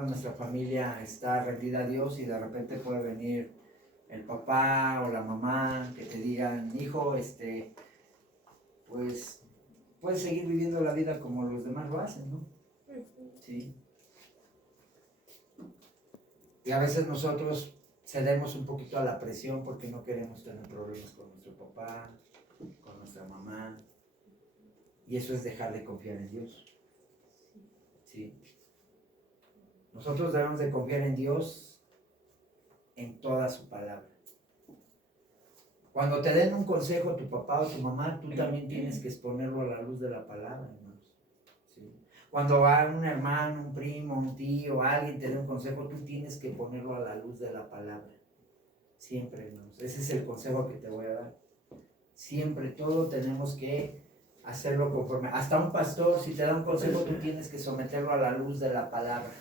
nuestra familia está rendida a Dios y de repente puede venir el papá o la mamá que te digan, hijo, pues puedes seguir viviendo la vida como los demás lo hacen, ¿no? Sí. Y a veces nosotros cedemos un poquito a la presión porque no queremos tener problemas con nuestro papá, con nuestra mamá. Y eso es dejar de confiar en Dios. Sí. Nosotros debemos de confiar en Dios en toda su palabra. Cuando te den un consejo tu papá o tu mamá, tú también tienes que exponerlo a la luz de la palabra, hermanos. ¿Sí? Cuando va un hermano, un primo, un tío, alguien te dé un consejo, tú tienes que ponerlo a la luz de la palabra. Siempre, hermanos. Ese es el consejo que te voy a dar. Siempre, todo tenemos que hacerlo conforme. Hasta un pastor, si te da un consejo, tú tienes que someterlo a la luz de la palabra.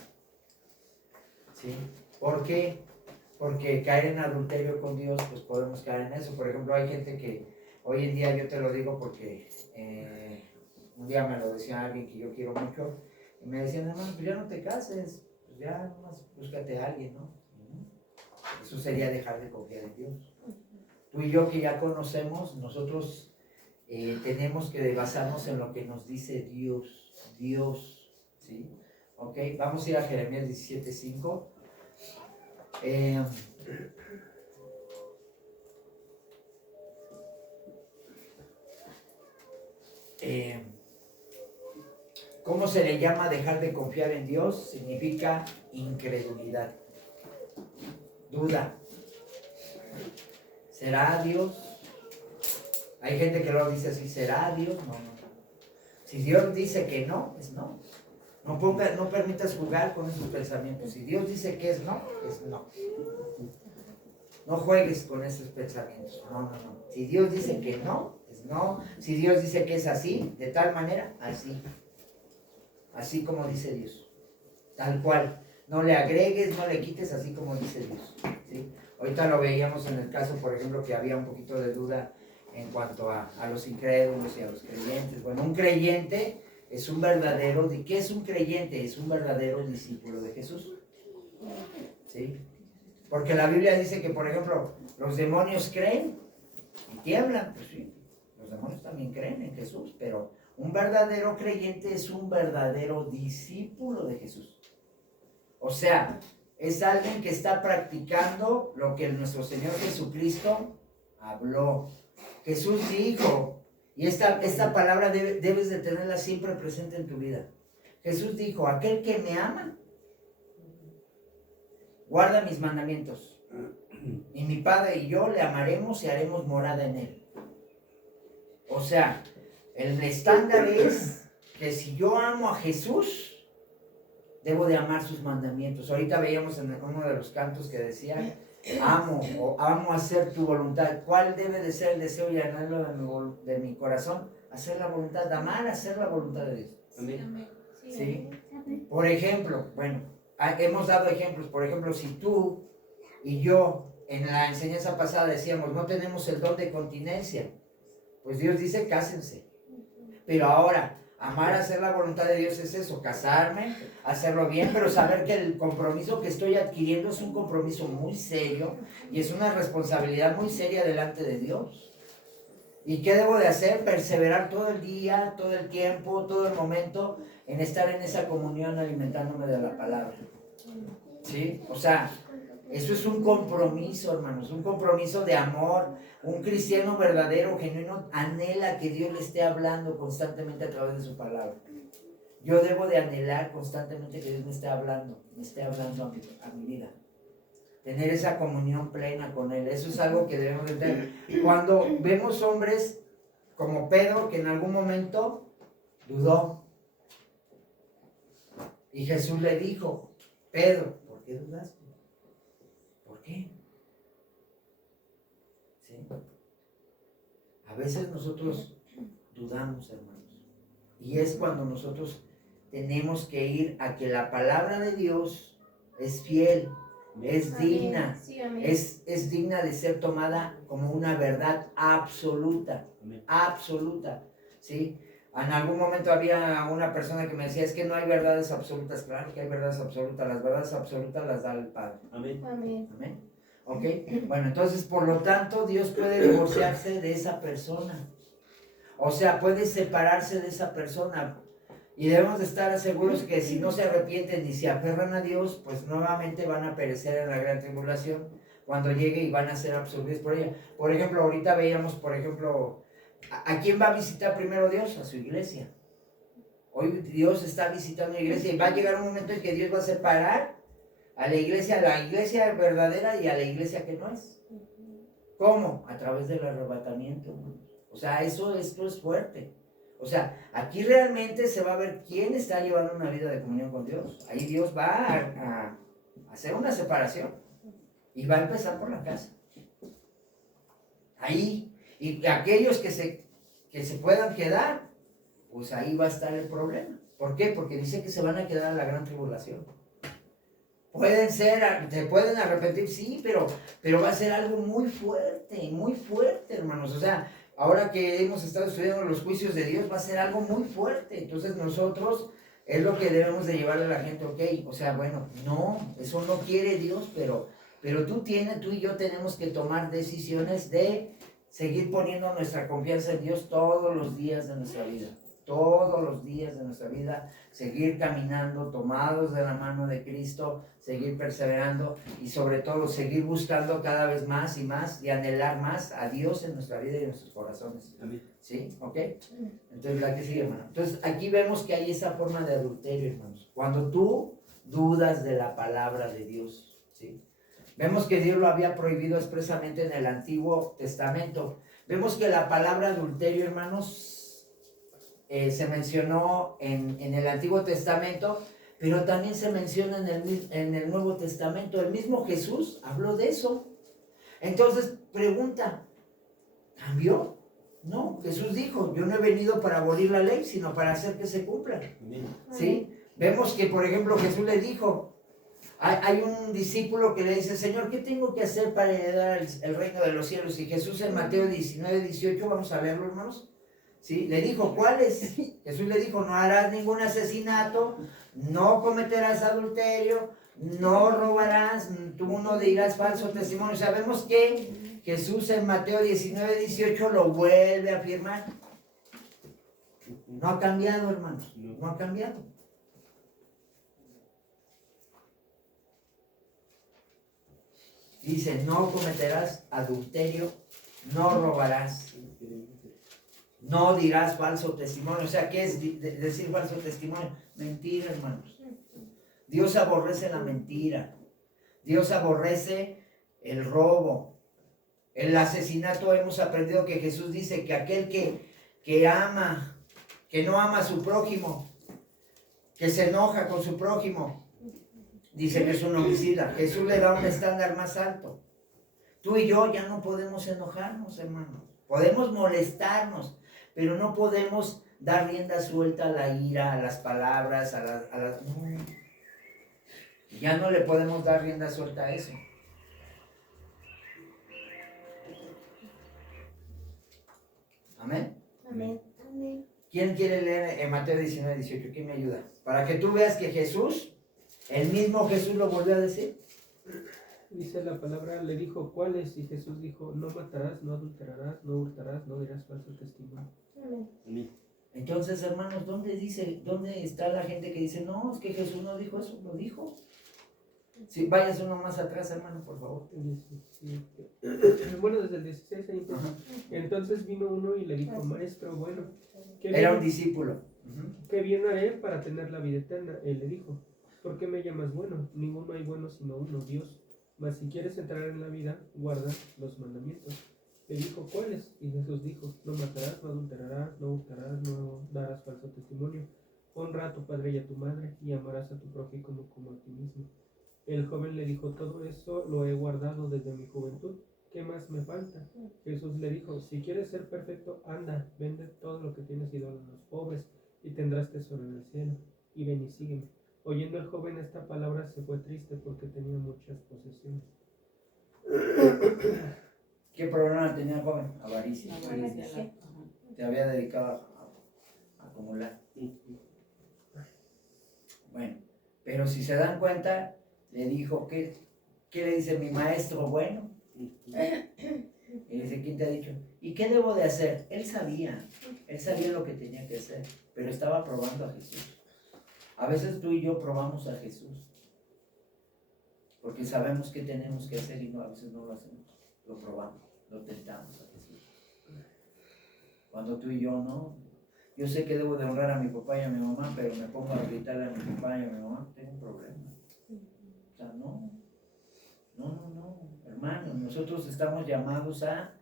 ¿Sí? ¿Por qué? Porque caer en adulterio con Dios, pues podemos caer en eso. Por ejemplo, hay gente que hoy en día, yo te lo digo porque un día me lo decía alguien que yo quiero mucho, y me decían, hermano, pues ya no te cases, pues ya nomás búscate a alguien, ¿no? Eso sería dejar de confiar en Dios. Tú y yo que ya conocemos, nosotros tenemos que basarnos en lo que nos dice Dios, ¿sí? Ok, vamos a ir a Jeremías 17:5. ¿Cómo se le llama dejar de confiar en Dios? Significa incredulidad, duda. ¿Será Dios? Hay gente que lo dice así, ¿será Dios? No. Si Dios dice que no, es no. No permitas jugar con esos pensamientos. Si Dios dice que es no, es no. No juegues con esos pensamientos. No. Si Dios dice que no, es no. Si Dios dice que es así, de tal manera, así. Así como dice Dios. Tal cual. No le agregues, no le quites, así como dice Dios. ¿Sí? Ahorita lo veíamos en el caso, por ejemplo, que había un poquito de duda en cuanto a los incrédulos y a los creyentes. Bueno, un creyente es un verdadero, ¿qué es un creyente? Es un verdadero discípulo de Jesús. ¿Sí? Porque la Biblia dice que, por ejemplo, los demonios creen y tiemblan. Pues sí, los demonios también creen en Jesús, pero un verdadero creyente es un verdadero discípulo de Jesús. O sea, es alguien que está practicando lo que nuestro Señor Jesucristo habló. Jesús dijo, y esta palabra debes de tenerla siempre presente en tu vida. Jesús dijo, aquel que me ama, guarda mis mandamientos. Y mi Padre y yo le amaremos y haremos morada en él. O sea, el estándar es que si yo amo a Jesús, debo de amar sus mandamientos. Ahorita veíamos en uno de los cantos que decía, amo hacer tu voluntad. ¿Cuál debe de ser el deseo y el anhelo de mi corazón? Hacer la voluntad, amar, hacer la voluntad de Dios. Amén. ¿Sí? Por ejemplo, bueno, hemos dado ejemplos. Por ejemplo, si tú y yo en la enseñanza pasada decíamos, no tenemos el don de continencia, pues Dios dice, cásense. Pero ahora, amar, hacer la voluntad de Dios es eso, casarme, hacerlo bien, pero saber que el compromiso que estoy adquiriendo es un compromiso muy serio y es una responsabilidad muy seria delante de Dios. ¿Y qué debo de hacer? Perseverar todo el día, todo el tiempo, todo el momento en estar en esa comunión alimentándome de la palabra. ¿Sí? O sea, eso es un compromiso, hermanos, un compromiso de amor. Un cristiano verdadero, genuino, anhela que Dios le esté hablando constantemente a través de su palabra. Yo debo de anhelar constantemente que Dios me esté hablando a mi vida. Tener esa comunión plena con Él, eso es algo que debemos de tener. Cuando vemos hombres como Pedro, que en algún momento dudó, y Jesús le dijo, Pedro, ¿por qué dudaste? ¿Por qué? ¿Sí? A veces nosotros dudamos, hermanos. Y es cuando nosotros tenemos que ir a que la palabra de Dios es fiel, es digna, es digna de ser tomada como una verdad absoluta, absoluta, ¿sí? En algún momento había una persona que me decía, es que no hay verdades absolutas. Claro que hay verdades absolutas. Las verdades absolutas las da el Padre. Amén. Amén. Amén. ¿Ok? Bueno, entonces, por lo tanto, Dios puede divorciarse de esa persona. O sea, puede separarse de esa persona. Y debemos de estar seguros que si no se arrepienten y se aferran a Dios, pues nuevamente van a perecer en la gran tribulación cuando llegue y van a ser absorbidos por ella. Por ejemplo, ahorita veíamos, por ejemplo, ¿a quién va a visitar primero Dios? A su iglesia. Hoy Dios está visitando la iglesia y va a llegar un momento en que Dios va a separar a la iglesia verdadera y a la iglesia que no es. ¿Cómo? A través del arrebatamiento. O sea, esto es fuerte. O sea, aquí realmente se va a ver quién está llevando una vida de comunión con Dios. Ahí Dios va a hacer una separación y va a empezar por la casa. Ahí, y aquellos que se puedan quedar, pues ahí va a estar el problema. ¿Por qué? Porque dice que se van a quedar en la gran tribulación. Se pueden arrepentir, sí, pero va a ser algo muy fuerte, hermanos. O sea, ahora que hemos estado estudiando los juicios de Dios, va a ser algo muy fuerte. Entonces nosotros es lo que debemos de llevarle a la gente, ok. O sea, bueno, no, eso no quiere Dios, pero tú y yo tenemos que tomar decisiones de seguir poniendo nuestra confianza en Dios todos los días de nuestra vida. Todos los días de nuestra vida, seguir caminando tomados de la mano de Cristo, seguir perseverando y sobre todo seguir buscando cada vez más y más y anhelar más a Dios en nuestra vida y en nuestros corazones. Amén. ¿Sí? ¿Ok? Entonces, la que sigue, hermano. Entonces, aquí vemos que hay esa forma de adulterio, hermanos. Cuando tú dudas de la palabra de Dios, ¿sí? Vemos que Dios lo había prohibido expresamente en el Antiguo Testamento. Vemos que la palabra adulterio, hermanos, se mencionó en el Antiguo Testamento, pero también se menciona en el Nuevo Testamento. El mismo Jesús habló de eso. Entonces, pregunta, ¿cambió? No, Jesús dijo, yo no he venido para abolir la ley, sino para hacer que se cumpla. ¿Sí? Vemos que, por ejemplo, Jesús le dijo, hay un discípulo que le dice, Señor, ¿qué tengo que hacer para heredar el reino de los cielos? Y Jesús en Mateo 19, 18, vamos a leerlo, hermanos. ¿Sí? Le dijo, ¿cuáles? Jesús le dijo, no harás ningún asesinato, no cometerás adulterio, no robarás, tú no dirás falso testimonio. Sabemos que Jesús en Mateo 19, 18 lo vuelve a afirmar. No ha cambiado, hermanos, no ha cambiado. Dice, no cometerás adulterio, no robarás. No dirás falso testimonio. O sea, ¿qué es decir falso testimonio? Mentira, hermanos. Dios aborrece la mentira. Dios aborrece el robo. El asesinato, hemos aprendido que Jesús dice que aquel que ama, que no ama a su prójimo, que se enoja con su prójimo, dice que es un homicida. Jesús le da un estándar más alto. Tú y yo ya no podemos enojarnos, hermanos. Podemos molestarnos, pero no podemos dar rienda suelta a la ira, a las palabras, no. Ya no le podemos dar rienda suelta a eso. Amén. Amén. Amén. ¿Quién quiere leer en Mateo 19, 18? ¿Quién me ayuda? Para que tú veas que Jesús, el mismo Jesús lo volvió a decir. Dice la palabra, le dijo, ¿cuáles? Y Jesús dijo, no matarás, no adulterarás, no hurtarás, no dirás falso testimonio. Amén. Entonces, hermanos, ¿dónde está la gente que dice, no, es que Jesús no dijo eso? Lo dijo. Sí, váyase uno más atrás, hermano, por favor. 17. Bueno, desde el 16 ahí empieza. Ajá. Entonces vino uno y le dijo, maestro, bueno, Era un discípulo. ¿qué bien haré para tener la vida eterna? Él le dijo, ¿por qué me llamas bueno? Ninguno hay bueno sino uno, Dios. Mas si quieres entrar en la vida, guarda los mandamientos. Le dijo, ¿cuáles? Y Jesús dijo, no matarás, no adulterarás, no hurtarás, no darás falso testimonio. Honra a tu padre y a tu madre, y amarás a tu prójimo como a ti mismo. El joven le dijo, todo eso lo he guardado desde mi juventud. ¿Qué más me falta? Jesús le dijo, si quieres ser perfecto, anda, vende todo lo que tienes y dona a los pobres, y tendrás tesoro en el cielo. Y ven y sígueme. Oyendo el joven esta palabra se fue triste porque tenía muchas posesiones. ¿Qué problema tenía el joven? Avaricia. Avaricia. Se había dedicado acumular. Bueno, pero si se dan cuenta, le dijo, ¿qué le dice mi maestro bueno? Y le dice, ¿quién te ha dicho? ¿Y qué debo de hacer? Él sabía lo que tenía que hacer, pero estaba probando a Jesús. A veces tú y yo probamos a Jesús, porque sabemos qué tenemos que hacer y no, a veces no lo hacemos, lo probamos, lo tentamos a Jesús. Cuando tú y yo no, yo sé que debo de honrar a mi papá y a mi mamá, pero me pongo a gritarle a mi papá y a mi mamá, tengo un problema. O sea, no, hermanos, nosotros estamos llamados a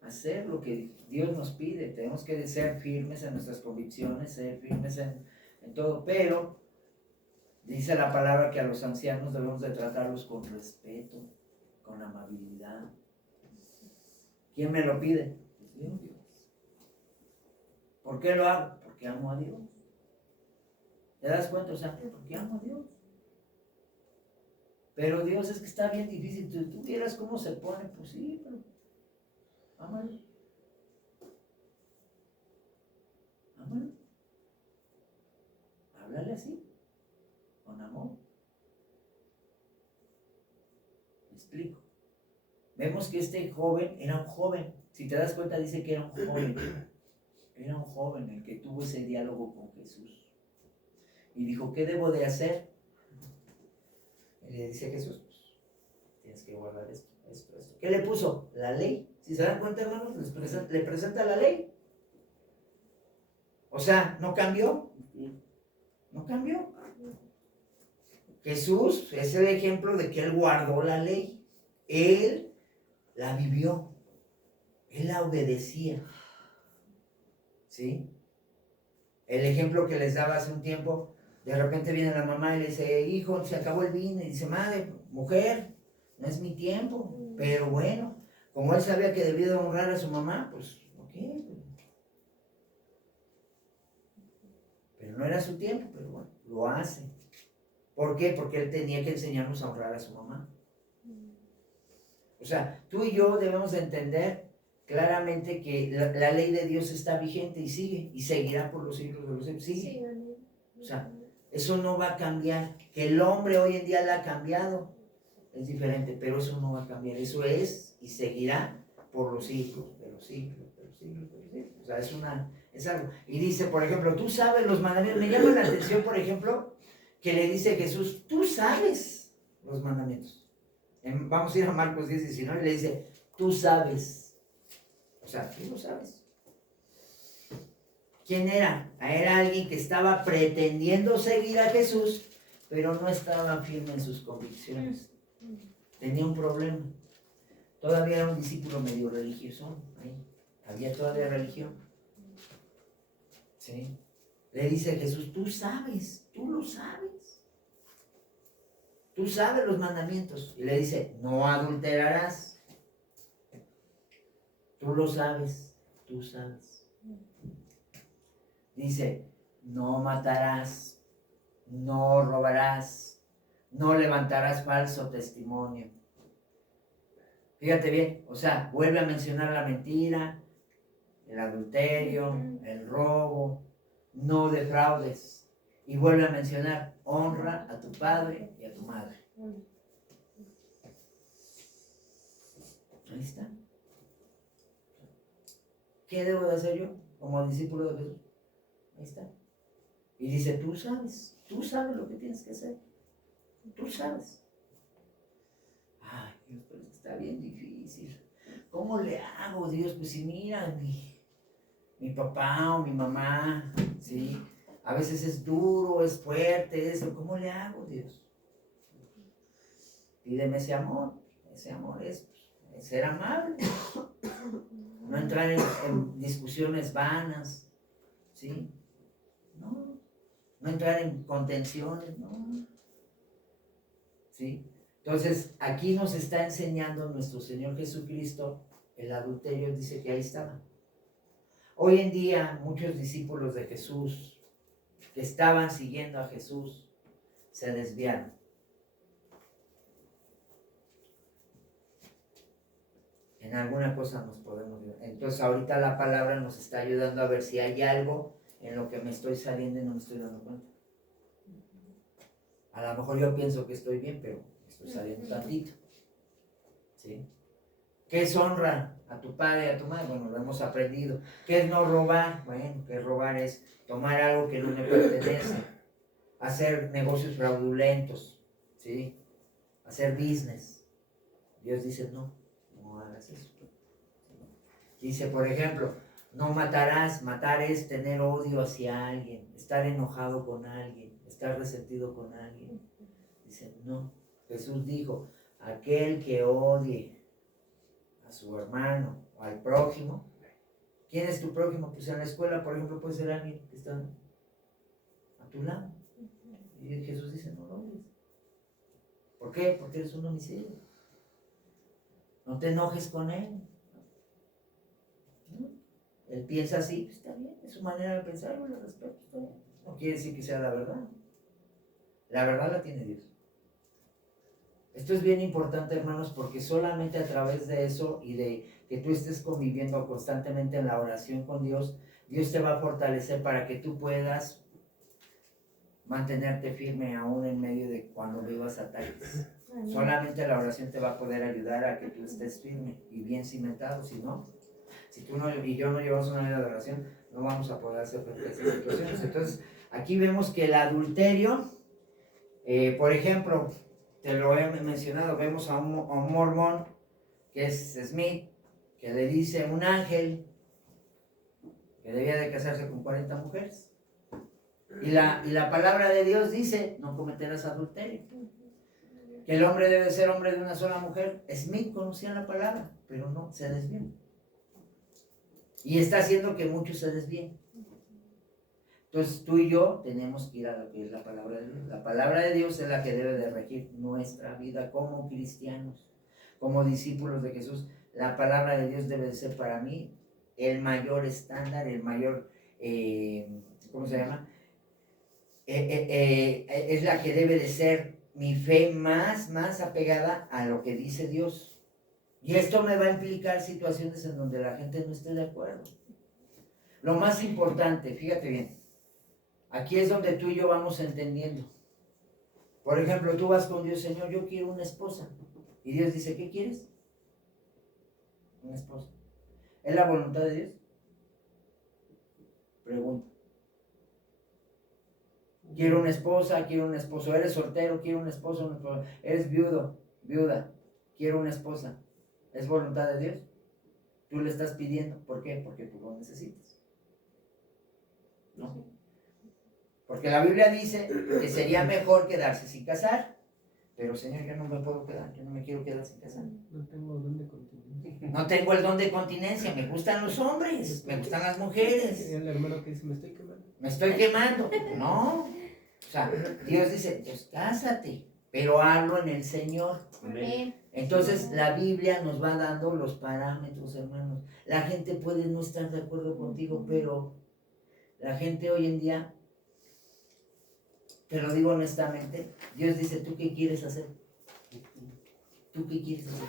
hacer lo que Dios nos pide, tenemos que ser firmes en nuestras convicciones, ser firmes en todo, pero dice la palabra que a los ancianos debemos de tratarlos con respeto, con amabilidad. ¿Quién me lo pide? Dios. ¿Por qué lo hago? Porque amo a Dios. ¿Te das cuenta? O sea, porque amo a Dios. Pero Dios, es que está bien difícil. Tú vieras cómo se pone, pues sí, pero ámalo. Ámalo. Háblale así, con amor. ¿Me explico? Vemos que este joven era un joven. Si te das cuenta, dice que era un joven. Era un joven el que tuvo ese diálogo con Jesús. Y dijo, ¿qué debo de hacer? Y le dice Jesús, pues, tienes que guardar esto. ¿Qué le puso? La ley. Si se dan cuenta, hermanos, le presenta la ley. O sea, ¿no cambió? No cambió. Jesús es el ejemplo de que Él guardó la ley. Él la vivió. Él la obedecía. ¿Sí? El ejemplo que les daba hace un tiempo, de repente viene la mamá y le dice, hijo, se acabó el vino. Y dice, madre, mujer, no es mi tiempo. Pero bueno, como él sabía que debía de honrar a su mamá, pues, ok. Pero no era su tiempo, pero bueno, lo hace. ¿Por qué? Porque él tenía que enseñarnos a honrar a su mamá. O sea, tú y yo debemos de entender claramente que la ley de Dios está vigente y sigue, y seguirá por los siglos de los siglos. Sigue. O sea, eso no va a cambiar. Que el hombre hoy en día la ha cambiado, es diferente, pero eso no va a cambiar. Eso es y seguirá por los siglos de los siglos, de los siglos, de los siglos. O sea, es algo. Y dice, por ejemplo, tú sabes los mandamientos. Me llama la atención, por ejemplo, que le dice Jesús, tú sabes los mandamientos. Vamos a ir a Marcos 10, 19, y le dice, tú sabes. O sea, tú lo sabes. ¿Quién era? Era alguien que estaba pretendiendo seguir a Jesús, pero no estaba firme en sus convicciones. Tenía un problema. Todavía era un discípulo medio religioso. Había todavía religión. ¿Sí? Le dice Jesús, tú sabes, tú lo sabes. Tú sabes los mandamientos. Y le dice, no adulterarás. Tú lo sabes, tú sabes. Dice, no matarás, no robarás, no levantarás falso testimonio. Fíjate bien, o sea, vuelve a mencionar la mentira, el adulterio, el robo, no defraudes. Y vuelve a mencionar, honra a tu padre y a tu madre. Ahí está. ¿Qué debo de hacer yo como discípulo de Jesús? Ahí está. Y dice, tú sabes lo que tienes que hacer. Tú sabes. Ay, Dios, pero está bien difícil. ¿Cómo le hago, Dios? Pues si mira, mi papá o mi mamá, ¿sí? A veces es duro, es fuerte, eso. ¿Cómo le hago, Dios? Pídeme ese amor. Ese amor es ser amable. No entrar en discusiones vanas, ¿sí? No entrar en contenciones, no. ¿Sí? Entonces, aquí nos está enseñando nuestro Señor Jesucristo el adulterio, dice que ahí estaba. Hoy en día, muchos discípulos de Jesús que estaban siguiendo a Jesús se desviaron. En alguna cosa nos podemos ver. Entonces, ahorita la palabra nos está ayudando a ver si hay algo en lo que me estoy saliendo y no me estoy dando cuenta. A lo mejor yo pienso que estoy bien, pero me estoy saliendo tantito. ¿Sí? ¿Qué es honra a tu padre y a tu madre? Bueno, lo hemos aprendido. ¿Qué es no robar? Bueno, que robar es tomar algo que no me pertenece, hacer negocios fraudulentos, ¿sí? Hacer business. Dios dice, no hagas eso. Dice, por ejemplo, no matarás. Matar es tener odio hacia alguien, estar enojado con alguien, estar resentido con alguien. Dice, no. Jesús dijo, aquel que odie a su hermano o al prójimo. ¿Quién es tu prójimo? Pues en la escuela, por ejemplo, puede ser alguien que está a tu lado. Y Jesús dice, no lo odies. ¿Por qué? Porque eres un homicidio. No te enojes con él. ¿No? Él piensa así, pues está bien, es su manera de pensar, yo lo respeto, está bien. No quiere decir que sea la verdad. La verdad la tiene Dios. Esto es bien importante, hermanos, porque solamente a través de eso y de que tú estés conviviendo constantemente en la oración con Dios, Dios te va a fortalecer para que tú puedas mantenerte firme aún en medio de cuando vivas ataques. Solamente la oración te va a poder ayudar a que tú estés firme y bien cimentado. Si no, si tú no, y yo no llevamos una vida de oración, no vamos a poder hacer frente a esas situaciones. Entonces, aquí vemos que el adulterio, por ejemplo, te lo he mencionado, vemos a un mormón, que es Smith, que le dice a un ángel que debía de casarse con 40 mujeres. Y la palabra de Dios dice, no cometerás adulterio. Que el hombre debe ser hombre de una sola mujer. Smith conocía la palabra, pero no, se desvió. Y está haciendo que muchos se desvíen. Entonces tú y yo tenemos que ir a lo que es la palabra de Dios. La palabra de Dios es la que debe de regir nuestra vida como cristianos, como discípulos de Jesús. La palabra de Dios debe de ser para mí el mayor estándar, el mayor, ¿cómo se llama? Es la que debe de ser mi fe más apegada a lo que dice Dios. Y esto me va a implicar situaciones en donde la gente no esté de acuerdo. Lo más importante, fíjate bien, aquí es donde tú y yo vamos entendiendo. Por ejemplo, tú vas con Dios, Señor, yo quiero una esposa. Y Dios dice, ¿qué quieres? Una esposa. ¿Es la voluntad de Dios? Pregunta. Quiero una esposa, quiero un esposo. Eres soltero, quiero un esposo, una esposa. Eres viuda, quiero una esposa. ¿Es voluntad de Dios? Tú le estás pidiendo. ¿Por qué? Porque tú lo necesitas. ¿No? Porque la Biblia dice que sería mejor quedarse sin casar. Pero Señor, yo no me puedo quedar, yo no me quiero quedar sin casar. No tengo don de continencia. No tengo el don de continencia, me gustan los hombres, me gustan las mujeres. El hermano que dice, me estoy quemando. Me estoy quemando. No. O sea, Dios dice, pues cásate, pero hazlo en el Señor. Amén. Entonces la Biblia nos va dando los parámetros, hermanos. La gente puede no estar de acuerdo contigo, pero la gente hoy en día, te lo digo honestamente, Dios dice, ¿tú qué quieres hacer? ¿Tú qué quieres hacer?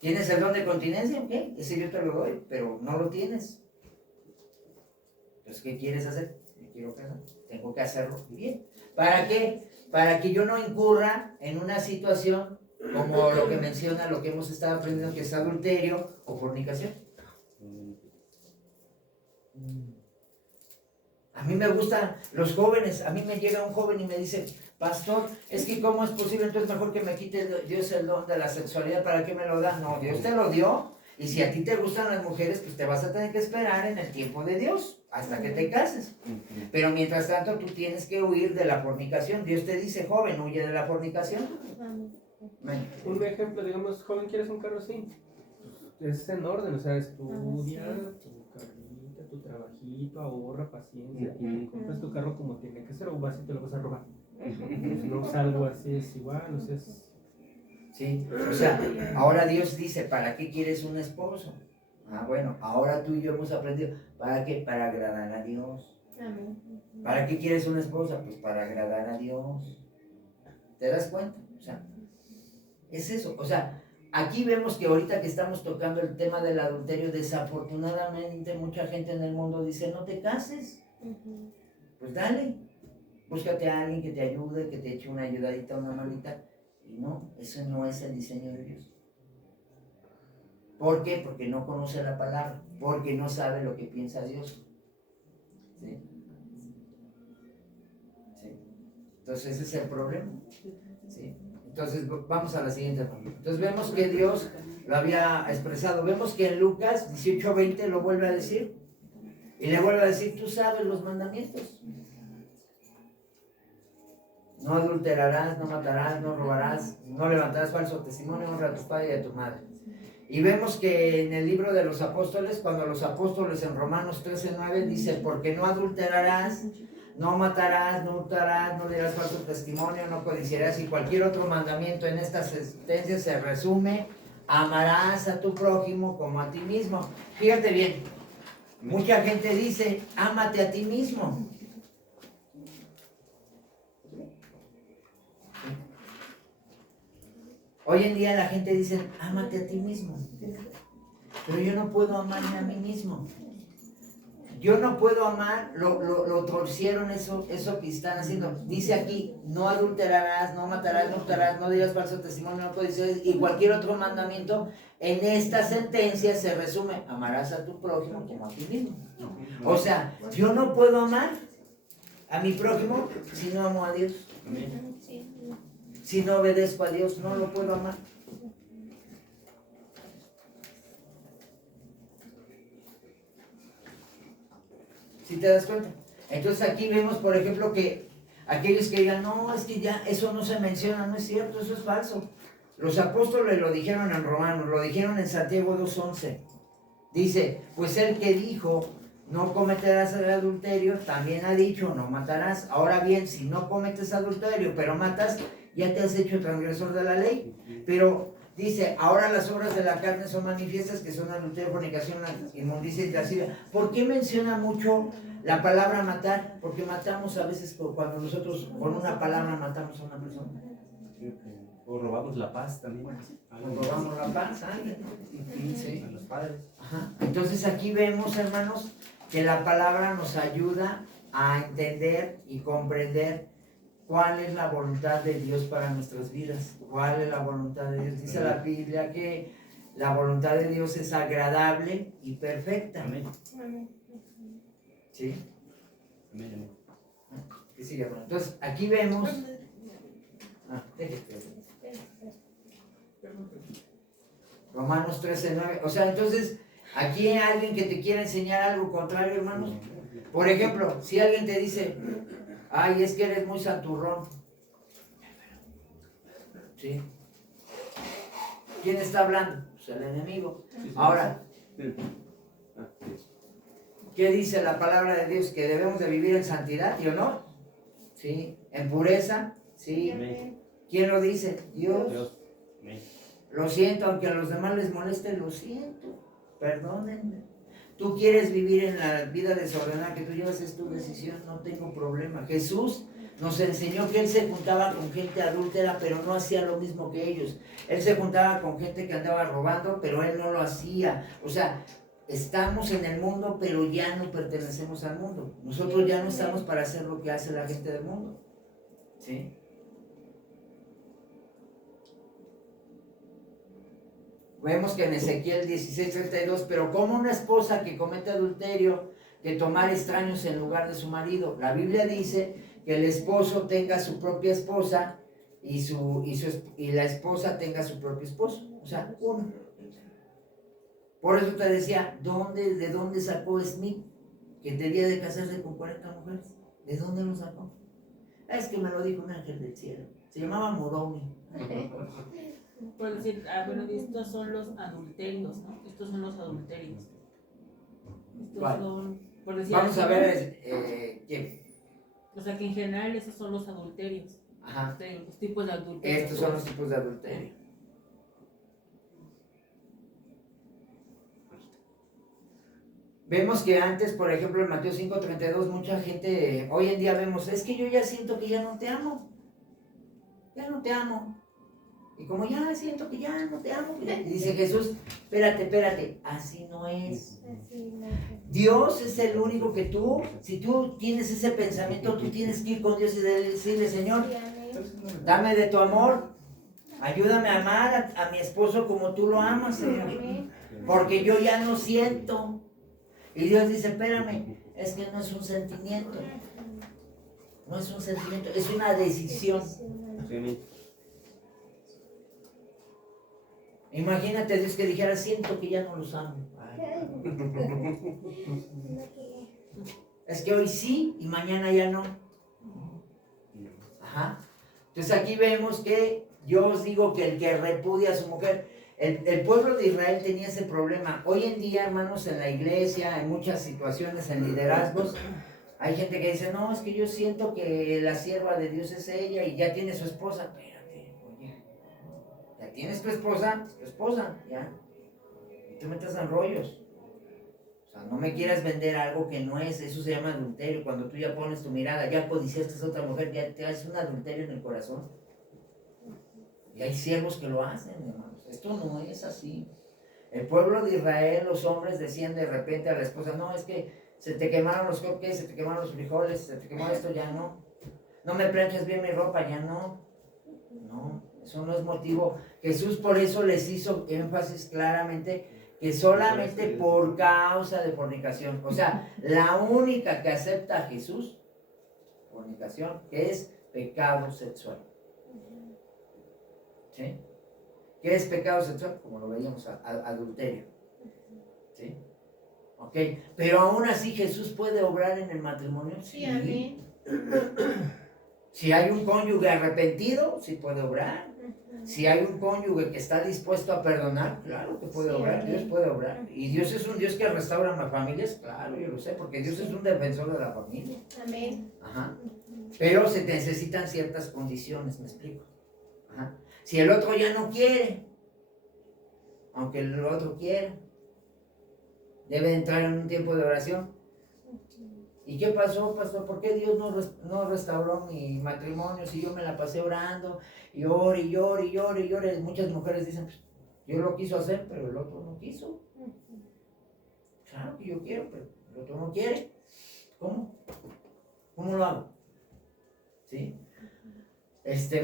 ¿Tienes el don de continencia? Ok, ese yo te lo doy, pero no lo tienes. Entonces, ¿qué quieres hacer? Me quiero casar, tengo que hacerlo bien. ¿Para qué? Para que yo no incurra en una situación como lo que menciona, lo que hemos estado aprendiendo, que es adulterio o fornicación. A mí me gustan los jóvenes. A mí me llega un joven y me dice, pastor, es que ¿cómo es posible? Entonces mejor que me quite Dios el don de la sexualidad. ¿Para qué me lo da? No, Dios te lo dio. Y si a ti te gustan las mujeres, pues te vas a tener que esperar en el tiempo de Dios hasta que te cases. Pero mientras tanto tú tienes que huir de la fornicación. Dios te dice, joven, huye de la fornicación. Un ejemplo, digamos, joven, ¿quieres un carro así? Es en orden, o sea, estudia, tu carrita, tu trabajito, ahorra, paciencia, y compras tu carro como tiene que ser, o vas y te lo vas a robar. Pues no es algo así, es igual, o sea, es... Sí, o sea, ahora Dios dice, ¿para qué quieres un esposo? Ah, bueno, ahora tú y yo hemos aprendido, ¿para qué? Para agradar a Dios. Amén. ¿Para qué quieres una esposa? Pues para agradar a Dios. ¿Te das cuenta? O sea, es eso. O sea, aquí vemos que ahorita que estamos tocando el tema del adulterio, desafortunadamente mucha gente en el mundo dice, no te cases. Pues dale, búscate a alguien que te ayude, que te eche una ayudadita, una manita. Y no, eso no es el diseño de Dios. ¿Por qué? Porque no conoce la palabra, porque no sabe lo que piensa Dios. ¿Sí? ¿Sí? Entonces ese es el problema. ¿Sí? Entonces vamos a la siguiente parte. Entonces vemos que Dios lo había expresado. Vemos que en Lucas 18:20 lo vuelve a decir. Y le vuelve a decir, tú sabes los mandamientos. No adulterarás, no matarás, no robarás, no levantarás falso testimonio, honra a tu padre y a tu madre. Y vemos que en el libro de los apóstoles, cuando los apóstoles en Romanos 13:9 dice, porque no adulterarás, no matarás, no hurtarás, no dirás falso testimonio, no codiciarás, y cualquier otro mandamiento en esta sentencia se resume, amarás a tu prójimo como a ti mismo. Fíjate bien, mucha gente dice, ámate a ti mismo. Hoy en día la gente dice, ámate a ti mismo. Pero yo no puedo amarme a mí mismo. Yo no puedo amar, lo torcieron eso que están haciendo. Dice aquí, no adulterarás, no matarás, no hurtarás, no dirás falso testimonio, no codiciarás, y cualquier otro mandamiento. En esta sentencia se resume, amarás a tu prójimo como a ti mismo. O sea, yo no puedo amar a mi prójimo si no amo a Dios. Si no obedezco a Dios, no lo puedo amar. ¿Sí te das cuenta? Entonces aquí vemos, por ejemplo, que aquellos que digan, no, es que ya eso no se menciona, no es cierto, eso es falso. Los apóstoles lo dijeron en Romanos, lo dijeron en Santiago 2:11. Dice, pues el que dijo, no cometerás el adulterio, también ha dicho, no matarás. Ahora bien, si no cometes adulterio, pero matas, ya te has hecho transgresor de la ley. Pero dice, ahora las obras de la carne son manifiestas, que son adulterio, fornicación, inmundicia y lascivia. ¿Por qué menciona mucho la palabra matar? Porque matamos a veces cuando nosotros con una palabra matamos a una persona. O robamos la paz también. O robamos la paz a alguien. Sí. A los padres. Ajá. Entonces aquí vemos, hermanos, que la palabra nos ayuda a entender y comprender cuál es la voluntad de Dios para nuestras vidas. ¿Cuál es la voluntad de Dios? Dice la Biblia que la voluntad de Dios es agradable y perfecta. Amén. ¿Sí? Amén. ¿Qué sigue, hermano? Entonces aquí vemos... Romanos 13:9. O sea, entonces, aquí hay alguien que te quiera enseñar algo contrario, hermanos. Por ejemplo, si alguien te dice, ay, es que eres muy santurrón. ¿Sí? ¿Quién está hablando? Pues el enemigo. Ahora, ¿qué dice la palabra de Dios? Que debemos de vivir en santidad, ¿y o no? ¿Sí? ¿En pureza? ¿Sí? ¿Quién lo dice? Dios. Lo siento, aunque a los demás les moleste, lo siento. Perdónenme. Tú quieres vivir en la vida desordenada que tú llevas, es tu decisión, no tengo problema. Jesús nos enseñó que Él se juntaba con gente adúltera, pero no hacía lo mismo que ellos. Él se juntaba con gente que andaba robando, pero Él no lo hacía. O sea, estamos en el mundo, pero ya no pertenecemos al mundo. Nosotros ya no estamos para hacer lo que hace la gente del mundo. ¿Sí? Vemos que en Ezequiel 16:32, pero como una esposa que comete adulterio, de tomar extraños en lugar de su marido. La Biblia dice que el esposo tenga su propia esposa y la esposa tenga su propio esposo. O sea, uno. Por eso te decía, ¿de dónde sacó Smith que debía de casarse con 40 mujeres? ¿De dónde lo sacó? Es que me lo dijo un ángel del cielo. Se llamaba Moroni. Por decir, bueno, estos son los adulterios, ¿no? Estos son los adulterios. Estos ¿Cuál? son, por decir, Vamos a ver quién. O sea, que en general esos son los adulterios. Ajá. Los tipos de adulterio. Estos son los tipos de adulterio. Vemos que antes, por ejemplo, en Mateo 5:32, mucha gente, hoy en día vemos, es que yo ya siento que ya no te amo. Ya no te amo. Y como ya siento que ya no te amo, y dice Jesús, espérate, así no es. Dios es el único que tú, si tú tienes ese pensamiento, tú tienes que ir con Dios y decirle, Señor, dame de tu amor, ayúdame a amar a mi esposo como tú lo amas, Señor, porque yo ya no siento. Y Dios dice, espérame, es que no es un sentimiento, no es un sentimiento, es una decisión. Imagínate Dios que dijera, siento que ya no los amo. Ay. Es que hoy sí y mañana ya no. Ajá. Entonces aquí vemos que yo os digo que el que repudia a su mujer, el pueblo de Israel tenía ese problema. Hoy en día, hermanos, en la iglesia, en muchas situaciones, en liderazgos, hay gente que dice, no, es que yo siento que la sierva de Dios es ella y ya tiene su esposa. Espérate, oye, ya tienes tu esposa, ya. Y tú metes en rollos. O sea, no me quieras vender algo que no es, eso se llama adulterio. Cuando tú ya pones tu mirada, ya codiciaste a otra mujer, ya te haces un adulterio en el corazón. Y hay siervos que lo hacen, hermanos. Esto no es así. El pueblo de Israel, los hombres decían de repente a la esposa, no, es que se te quemaron los cupcakes, se te quemaron los frijoles, se te quemó esto, ya no. No me planchas bien mi ropa, ya no. No, eso no es motivo. Jesús por eso les hizo énfasis claramente que solamente por causa de fornicación. O sea, la única que acepta a Jesús, fornicación, que es pecado sexual. ¿Sí? ¿Qué es pecado sexual? Como lo veíamos, adulterio. ¿Sí? Ok, pero aún así Jesús puede obrar en el matrimonio. Sí, amén. Si hay un cónyuge arrepentido, sí puede obrar. Si hay un cónyuge que está dispuesto a perdonar, claro que puede obrar, amén. Dios puede obrar. Y Dios es un Dios que restaura las familias, claro, yo lo sé, porque Dios es un defensor de la familia. Amén. Ajá. Pero se necesitan ciertas condiciones, ¿me explico? Ajá. Si el otro ya no quiere, aunque el otro quiera, debe entrar en un tiempo de oración. ¿Y qué pasó, pastor? ¿Por qué Dios no restauró mi matrimonio si yo me la pasé orando y llore? Muchas mujeres dicen, pues, yo lo quiso hacer, pero el otro no quiso. Claro que yo quiero, pero el otro no quiere. ¿Cómo? ¿Cómo lo hago? ¿Sí?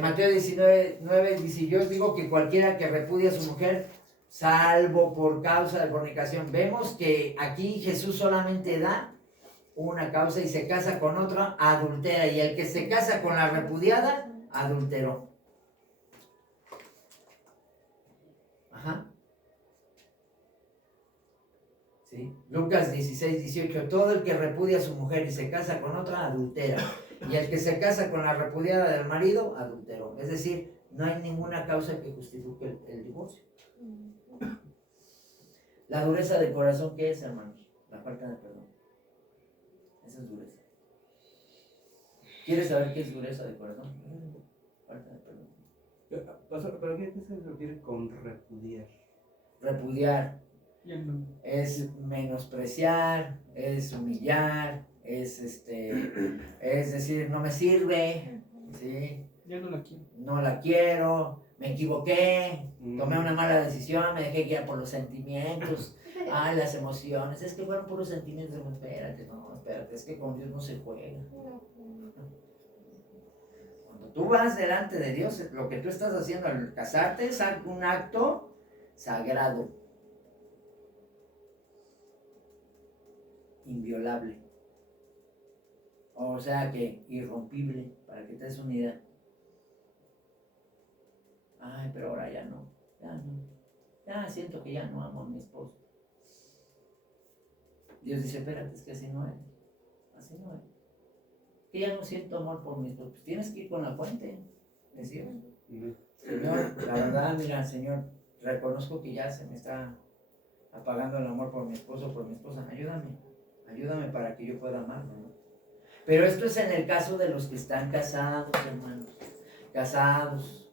Mateo 19:9 dice, yo os digo que cualquiera que repudie a su mujer, salvo por causa de fornicación. Vemos que aquí Jesús solamente da una causa y se casa con otra, adultera. Y el que se casa con la repudiada, adulteró. Ajá. ¿Sí? Lucas 16:18. Todo el que repudia a su mujer y se casa con otra, adultera. Y el que se casa con la repudiada del marido, adulteró. Es decir, no hay ninguna causa que justifique el divorcio. La dureza de corazón, ¿qué es, hermanos? La falta de perdón. Esa es dureza. ¿Quieres saber qué es dureza de corazón? Falta de perdón. Pastor, ¿pero qué se refiere con repudiar? Repudiar es menospreciar, es humillar, es decir, no me sirve, ¿sí? Ya no la quiero. No la quiero, me equivoqué, tomé una mala decisión, me dejé guiar por los sentimientos, las emociones, es que fueron puros sentimientos. Espérate, es que con Dios no se juega. Cuando tú vas delante de Dios, lo que tú estás haciendo al casarte es un acto sagrado, inviolable, o sea que irrompible, para que te des una idea. Ay, pero ahora ya no, ya siento que ya no amo a mi esposo. Dios dice, espérate, es que así no es, que ya no siento amor por mi esposo. Pues tienes que ir con la fuente, decir, Señor, la verdad, mira, Señor, reconozco que ya se me está apagando el amor por mi esposo, por mi esposa, ayúdame para que yo pueda amarlo, ¿no? Pero esto es en el caso de los que están casados, hermanos, casados.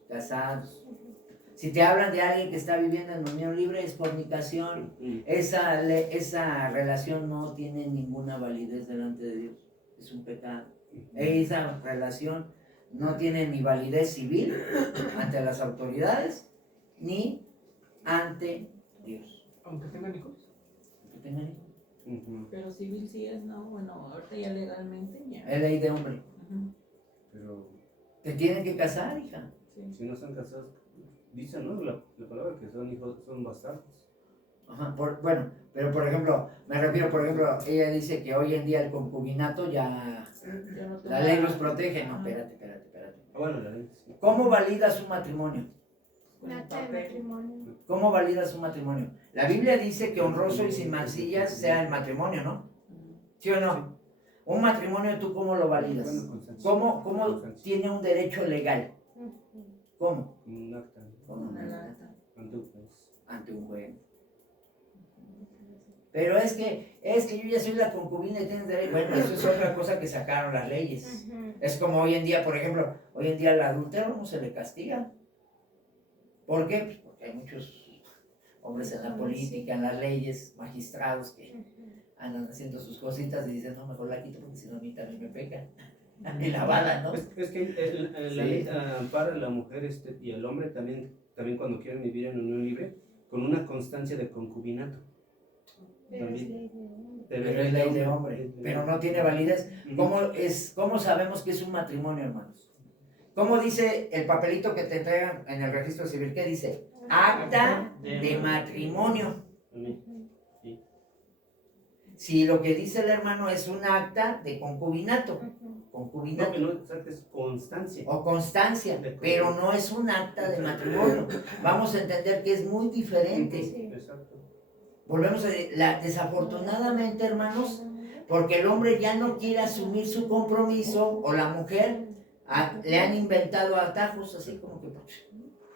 Si te hablan de alguien que está viviendo en unión libre, es fornicación. Esa relación no tiene ninguna validez delante de Dios. Es un pecado. Esa relación no tiene ni validez civil ante las autoridades, ni ante Dios. Aunque tengan hijos. Que tengan hijos. Ujú. Pero civil sí es, ¿no? Bueno, ahorita ya legalmente ya. Es ley de hombre. Ujú, Pero Te tienen que casar, hija. sí. si no están casados, dicen, ¿no? La palabra que son hijos, son bastardos. Ajá, bueno, pero por ejemplo, me refiero, por ejemplo, ella dice que hoy en día el concubinato ya, Ya no te la ley va- los protege. No, Ajá. espérate. Ah, bueno, la ley, sí. ¿Cómo valida su matrimonio? Con el Acta de papel. matrimonio. ¿Cómo valida su matrimonio? La Biblia dice que honroso y sin mancillas sea el matrimonio, ¿no? Ujú. ¿Sí o no? Un matrimonio, ¿tú cómo lo validas? Bueno, constancia. ¿Cómo Constancia. tiene un derecho legal? Ujú. ¿Cómo? Un acta, ¿Cómo? Con el acta. ante un juez. Ante un juez. Pero es que yo ya soy la concubina y tienes derecho. Bueno, eso es otra cosa que sacaron las leyes. Ujú. Es como hoy en día, por ejemplo, hoy en día al adúltero no se le castiga. ¿Por qué? Pues porque hay muchos hombres en la política, en las leyes, magistrados que Ujú. andan haciendo sus cositas y dicen, no, mejor la quito porque si no a mí también me pecan. Y la bala, ¿no? Es que la Sí. ley ampara a la mujer y el hombre también cuando quieren vivir en unión libre con una constancia de concubinato. Pero es También. ley de hombre. Pero es ley de hombre, pero no tiene validez. Ujú. ¿Cómo sabemos que es un matrimonio, hermanos? ¿Cómo dice el papelito que te entregan en el registro civil? ¿Qué dice? Acta de matrimonio. Amén. Ujú. Sí. Si lo que dice el hermano es un acta de concubinato, Ujú. No, concubinato que no exacto, es constancia. o constancia, pero no es un acta de matrimonio. Vamos a entender que es muy diferente. Sí. Exacto. Volvemos a decir, desafortunadamente, hermanos, porque el hombre ya no quiere asumir su compromiso o la mujer, le han inventado atajos, así como que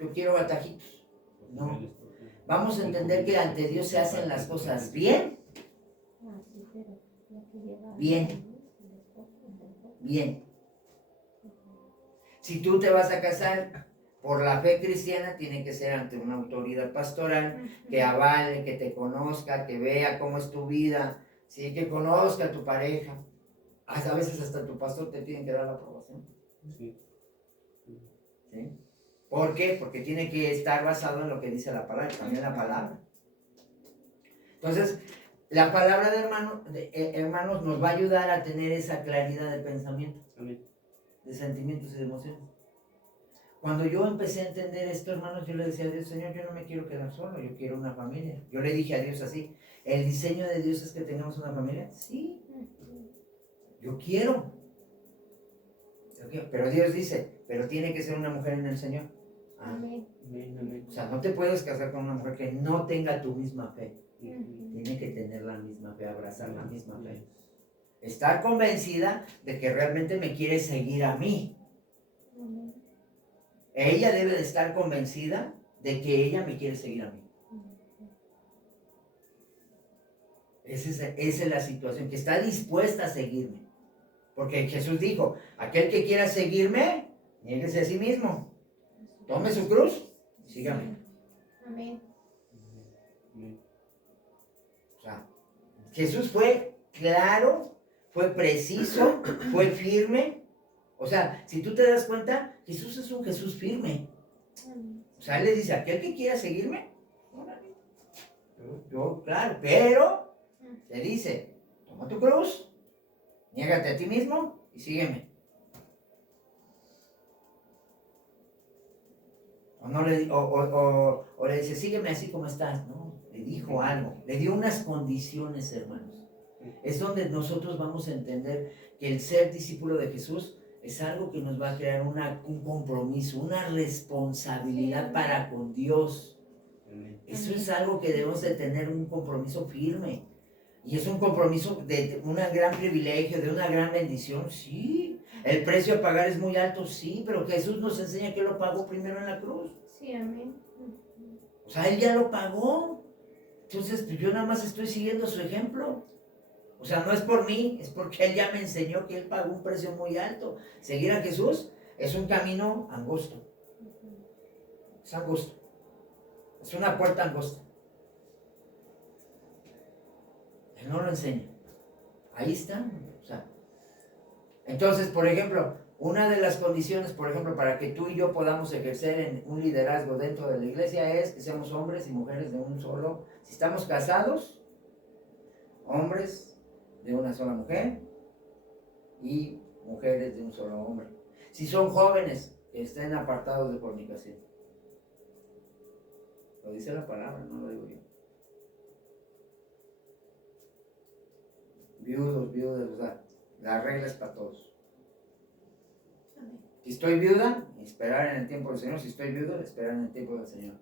yo quiero atajitos. No. Vamos a entender que ante Dios se hacen las cosas bien, Ah, sí, pero la que lleva Bien. el esposo, bien. Si tú te vas a casar por la fe cristiana, tiene que ser ante una autoridad pastoral que avale, que te conozca, que vea cómo es tu vida, ¿sí? Que conozca a tu pareja. A veces hasta tu pastor te tiene que dar la aprobación. Sí. ¿Sí? ¿Por qué? Porque tiene que estar basado en lo que dice la palabra, también la palabra. Entonces, la palabra de hermanos nos va a ayudar a tener esa claridad de pensamiento, Amén. de sentimientos y de emociones. Cuando yo empecé a entender esto, hermanos, yo le decía a Dios, Señor, yo no me quiero quedar solo, yo quiero una familia. Yo le dije a Dios así, ¿el diseño de Dios es que tengamos una familia? Sí, yo quiero. Pero Dios dice, pero tiene que ser una mujer en el Señor. Ah, Amén. Amén, amén. o sea, no te puedes casar con una mujer que no tenga tu misma fe. Ujú. Tiene que tener la misma fe, abrazar la misma fe. Estar convencida de que realmente me quiere seguir a mí. Amén. Ella debe de estar convencida de que ella me quiere seguir a mí. Esa es la situación, que está dispuesta a seguirme. Porque Jesús dijo, aquel que quiera seguirme, niéguese a sí mismo. Tome su cruz y sígame. Amén. Amén. O sea, Jesús fue claro, fue preciso, fue firme. O sea, si tú te das cuenta, Jesús es un Jesús firme. Amén. O sea, él les dice, aquel que quiera seguirme, órale. Yo, claro, pero te dice, toma tu cruz, niégate a ti mismo y sígueme. O, no le, o le dice, sígueme así como estás. No, le dijo algo, le dio unas condiciones, hermanos. Es donde nosotros vamos a entender que el ser discípulo de Jesús es algo que nos va a crear un compromiso, una responsabilidad para con Dios. Amén. Eso es algo que debemos de tener, un compromiso firme. Y es un compromiso de un gran privilegio, de una gran bendición, sí. El precio a pagar es muy alto, sí, pero Jesús nos enseña que lo pagó primero en la cruz. Sí, amén. O sea, Él ya lo pagó. Entonces, pues yo nada más estoy siguiendo su ejemplo. O sea, no es por mí, es porque Él ya me enseñó que Él pagó un precio muy alto. Seguir a Jesús es un camino angosto. Es angosto. Es una puerta angosta. Él no lo enseña. Ahí está. O sea, entonces, por ejemplo, Una de las condiciones, por ejemplo, para que tú y yo podamos ejercer en un liderazgo dentro de la iglesia es que seamos hombres y mujeres de un solo. Si estamos casados, hombres de una sola mujer y mujeres de un solo hombre. Si son jóvenes, que estén apartados de fornicación. Lo dice la palabra, no lo digo yo. Viudos, viudas, o sea, la regla es para todos. Si estoy viuda, esperar en el tiempo del Señor. Si estoy viudo, esperar en el tiempo del Señor.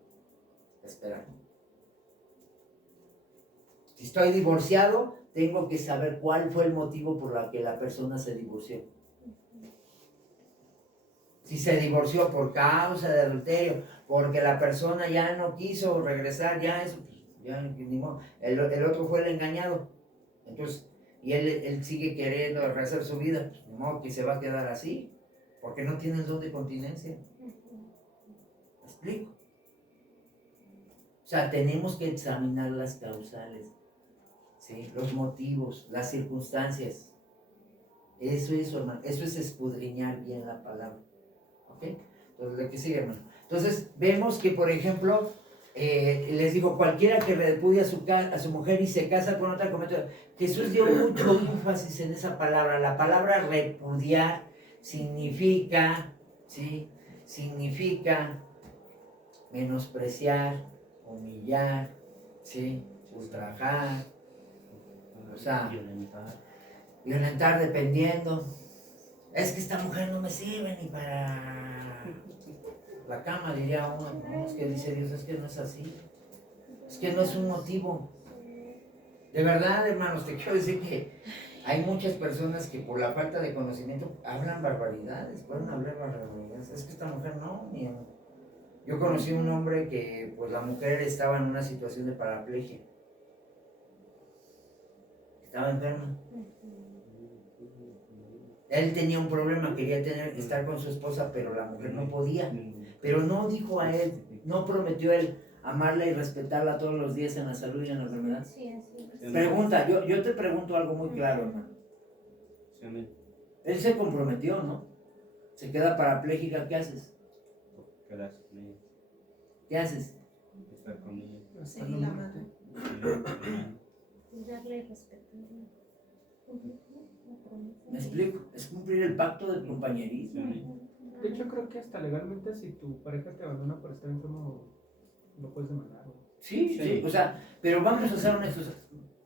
Esperar. Si estoy divorciado, tengo que saber cuál fue el motivo por el que la persona se divorció. Si se divorció por causa de adulterio, porque la persona ya no quiso regresar, ya eso, pues, ya ni modo. El otro fue el engañado. Entonces, y él sigue queriendo rehacer su vida, pues, ni modo que se va a quedar así. Porque no tiene el don de continencia. ¿Me explico? O sea, tenemos que examinar las causales, ¿sí? Los motivos, las circunstancias. Eso es, hermano. Eso es escudriñar bien la palabra. ¿Ok? Entonces, lo que sigue, hermano. Entonces, vemos que, por ejemplo, les digo, cualquiera que repudia a su mujer y se casa con otra comete. Jesús dio mucho énfasis en esa palabra. La palabra repudiar significa, ¿sí? Significa menospreciar, humillar, ¿sí? Ultrajar, o sea, violentar dependiendo. Es que esta mujer no me sirve ni para la cama, diría uno. No, es que dice Dios, es que no es así. Es que no es un motivo. De verdad, hermanos, te quiero decir que hay muchas personas que por la falta de conocimiento hablan barbaridades, pueden hablar barbaridades. Es que esta mujer no, ni en... Yo conocí un hombre que pues la mujer estaba en una situación de paraplegia. Estaba enferma. Él tenía un problema, quería estar con su esposa, pero la mujer no podía. Pero no dijo a él, no prometió él amarla y respetarla todos los días en la salud y en la enfermedad. Sí, así es. Pregunta, yo te pregunto algo muy claro, hermano. Sí, amén. Él se comprometió, ¿no? Se queda parapléjica, ¿qué haces? Quedarse con ella, ¿Qué haces? estar con ella. Hasta Seguir la la muerte. mano. Darle y respetarle. La promesa ¿Me de- explico? Es cumplir el pacto del compañerismo. De hecho, creo que hasta legalmente, si tu pareja te abandona por estar enfermo, lo puedes demandar. Sí, sí, o sea, pero vamos a ser honestos.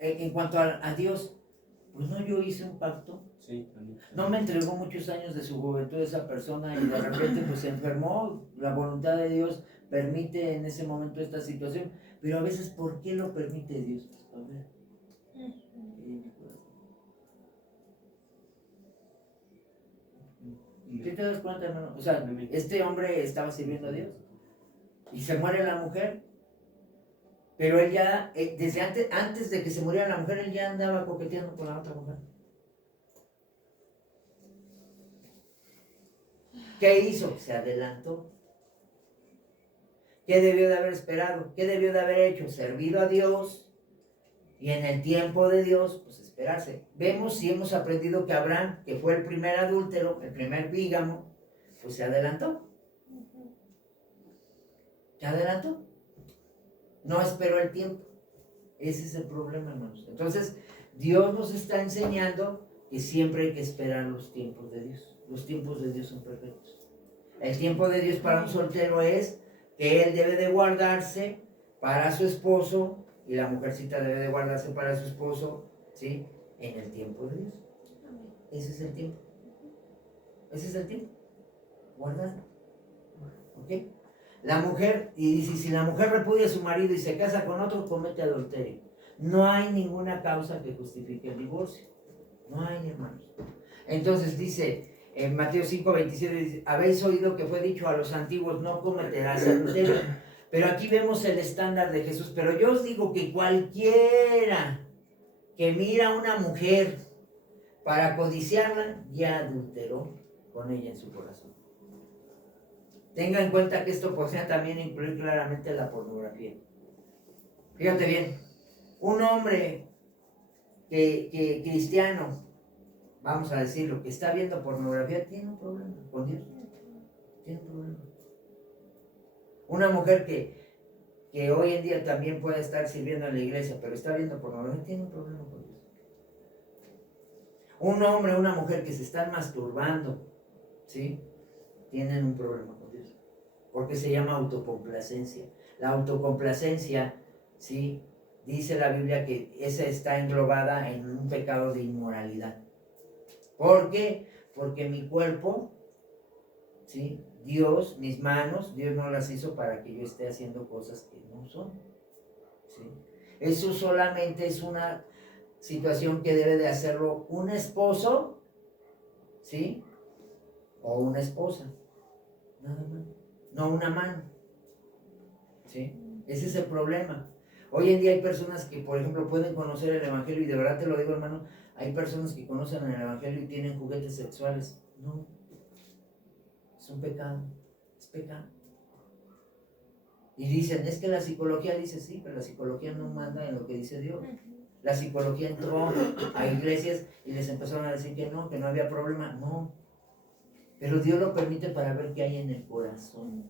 En cuanto a Dios, pues no, yo hice un pacto. Sí, amén. No me entregó muchos años de su juventud esa persona y de repente pues se enfermó. La voluntad de Dios permite en ese momento esta situación. Pero a veces, ¿por qué lo permite Dios? A ver. ¿Qué te das cuenta, hermano? O sea, este hombre estaba sirviendo a Dios y se muere la mujer, pero él ya, desde antes de que se muriera la mujer, él ya andaba coqueteando con la otra mujer. ¿Qué hizo? Se adelantó. ¿Qué debió de haber esperado? ¿Qué debió de haber hecho? Servido a Dios y en el tiempo de Dios, pues esperarse. Vemos si hemos aprendido que Abraham, que fue el primer adúltero, el primer bígamo, pues se adelantó. Se adelantó. No esperó el tiempo. Ese es el problema, hermanos. Entonces, Dios nos está enseñando que siempre hay que esperar los tiempos de Dios. Los tiempos de Dios son perfectos. El tiempo de Dios para un soltero es que él debe de guardarse para su esposo y la mujercita debe de guardarse para su esposo, ¿sí? En el tiempo de Dios. Ese es el tiempo. Ese es el tiempo. Guardar. ¿Ok? La mujer, y dice, si la mujer repudia a su marido y se casa con otro, comete adulterio. No hay ninguna causa que justifique el divorcio. No hay, hermanos. Entonces dice, en Mateo 5:27, dice, habéis oído que fue dicho a los antiguos, no cometerás adulterio. Pero aquí vemos el estándar de Jesús. Pero yo os digo que cualquiera que mira a una mujer para codiciarla, ya adulteró con ella en su corazón. Tenga en cuenta que esto podría también incluir claramente la pornografía. Fíjate bien, un hombre que cristiano vamos a decir, lo que está viendo pornografía, tiene un problema con Dios. Tiene un problema. Una mujer que hoy en día también puede estar sirviendo en la iglesia, pero está viendo pornografía, tiene un problema con Dios. Un hombre o una mujer que se están masturbando, ¿sí? Tienen un problema con Dios. Porque se llama autocomplacencia. La autocomplacencia, ¿sí? Dice la Biblia que esa está englobada en un pecado de inmoralidad. ¿Por qué? Porque mi cuerpo, ¿sí? Dios, mis manos, Dios no las hizo para que yo esté haciendo cosas que no son, ¿sí? Eso solamente es una situación que debe de hacerlo un esposo, ¿sí? O una esposa, nada más, no una mano, ¿sí? Ese es el problema. Hoy en día hay personas que, por ejemplo, pueden conocer el Evangelio, y de verdad te lo digo, hermano, hay personas que conocen el Evangelio y tienen juguetes sexuales. No, es un pecado, es pecado. Y dicen, es que la psicología dice sí, pero la psicología no manda en lo que dice Dios. La psicología entró a iglesias y les empezaron a decir que no había problema. No, pero Dios lo permite para ver qué hay en el corazón,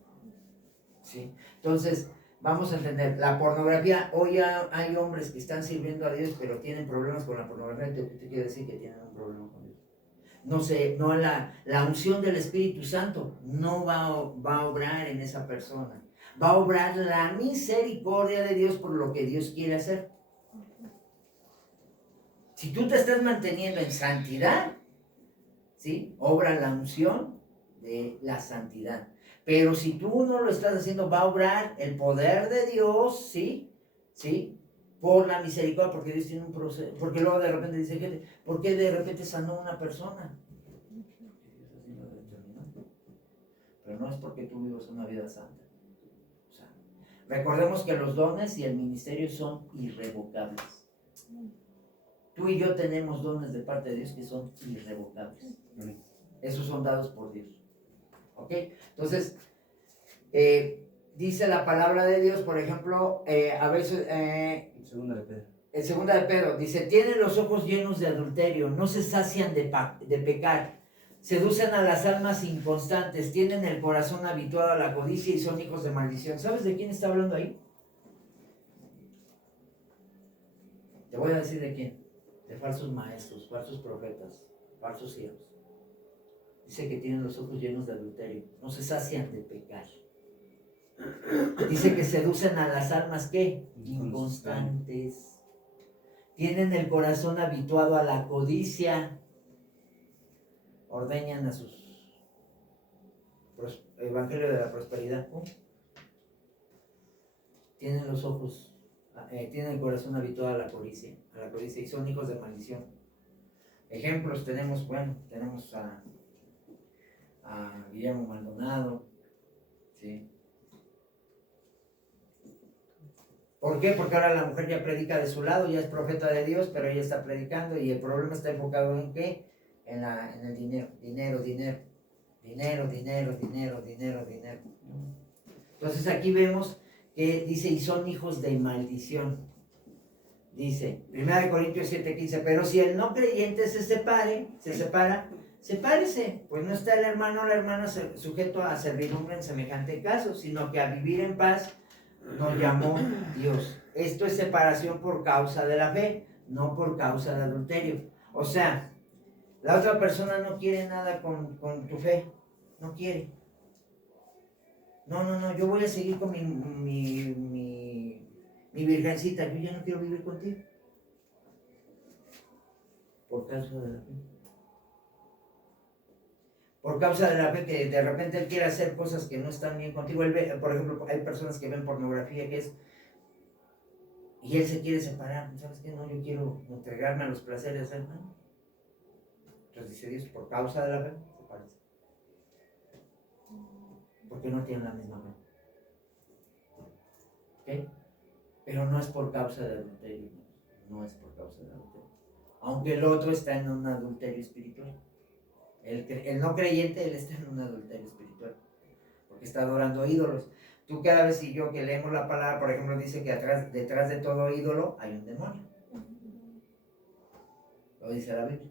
¿sí? Entonces, vamos a entender, la pornografía, hoy hay hombres que están sirviendo a Dios, pero tienen problemas con la pornografía. Te quiero decir que tienen un problema con Dios. No sé, no la unción del Espíritu Santo no va a obrar en esa persona. Va a obrar la misericordia de Dios por lo que Dios quiere hacer. Si tú te estás manteniendo en santidad, ¿sí? Obra la unción de la santidad. Pero si tú no lo estás haciendo, va a obrar el poder de Dios, ¿sí? ¿Sí? Por la misericordia, porque Dios tiene un proceso. Porque luego de repente dice, gente, ¿por qué de repente sanó una persona? Pero no es porque tú vivas una vida santa. O sea, recordemos que los dones y el ministerio son irrevocables. Tú y yo tenemos dones de parte de Dios que son irrevocables. Esos son dados por Dios. ¿Ok? Entonces, dice la palabra de Dios, por ejemplo, a veces... Segunda de Pedro. En segunda de Pedro, dice, tienen los ojos llenos de adulterio, no se sacian de pecar, seducen a las almas inconstantes, tienen el corazón habituado a la codicia y son hijos de maldición. ¿Sabes de quién está hablando ahí? Te voy a decir de quién. De falsos maestros, falsos profetas, falsos siervos. Dice que tienen los ojos llenos de adulterio, no se sacian de pecar. Dice que seducen a las almas, ¿qué? Inconstantes. Tienen el corazón habituado a la codicia. Ordeñan a sus evangelio de la prosperidad. Tienen los ojos, tienen el corazón habituado a la codicia, y son hijos de maldición. Ejemplos tenemos, tenemos a Guillermo Maldonado, ¿sí? ¿Por qué? Porque ahora la mujer ya predica de su lado, ya es profeta de Dios, pero ella está predicando y el problema está enfocado en ¿qué? En el dinero. Entonces aquí vemos que dice, y son hijos de maldición. Dice, 1 Corintios 7:15, pero si el no creyente se separa, sepárese, pues no está el hermano o la hermana sujeto a servidumbre en semejante caso, sino que a vivir en paz nos llamó Dios. Esto es separación por causa de la fe, no por causa de adulterio. O sea, la otra persona no quiere nada con tu fe, no quiere. No, yo voy a seguir con mi virgencita, yo ya no quiero vivir contigo. Por causa de la fe. Por causa de la fe, que de repente él quiere hacer cosas que no están bien contigo. Él ve, por ejemplo, hay personas que ven pornografía y él se quiere separar. ¿Sabes qué? No, yo quiero entregarme a los placeres del hermano. Entonces dice Dios, por causa de la fe, sepárense. Porque no tienen la misma fe. ¿Ok? Pero no es por causa de adulterio. No es por causa de adulterio. Aunque el otro está en un adulterio espiritual. El no creyente, él está en un adulterio espiritual, porque está adorando ídolos. Tú cada vez y yo que leemos la palabra, por ejemplo, dice que detrás de todo ídolo hay un demonio. Lo dice la Biblia.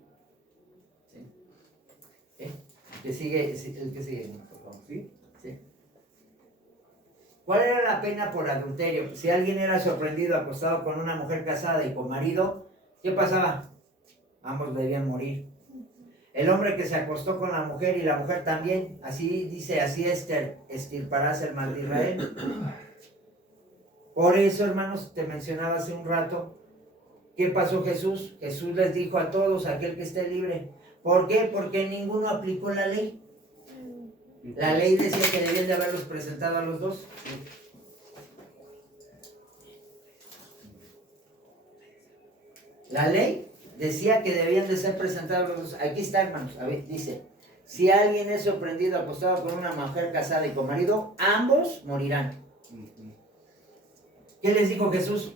que sigue, el que sigue, por favor. ¿Sí? Sí. ¿Cuál era la pena por adulterio? Pues, si alguien era sorprendido acostado con una mujer casada y con marido, ¿qué pasaba? Ambos debían morir. El hombre que se acostó con la mujer y la mujer también, así dice, así Esther, extirparás el mal de Israel. Por eso, hermanos, te mencionaba hace un rato, ¿qué pasó Jesús? Jesús les dijo a todos, aquel que esté libre. ¿Por qué? Porque ninguno aplicó la ley. La ley decía que debían de haberlos presentado a los dos. La ley decía que debían de ser presentados los dos. Aquí está, hermanos. A ver, dice, si alguien es sorprendido acostado con una mujer casada y con marido, ambos morirán. ¿Qué les dijo Jesús?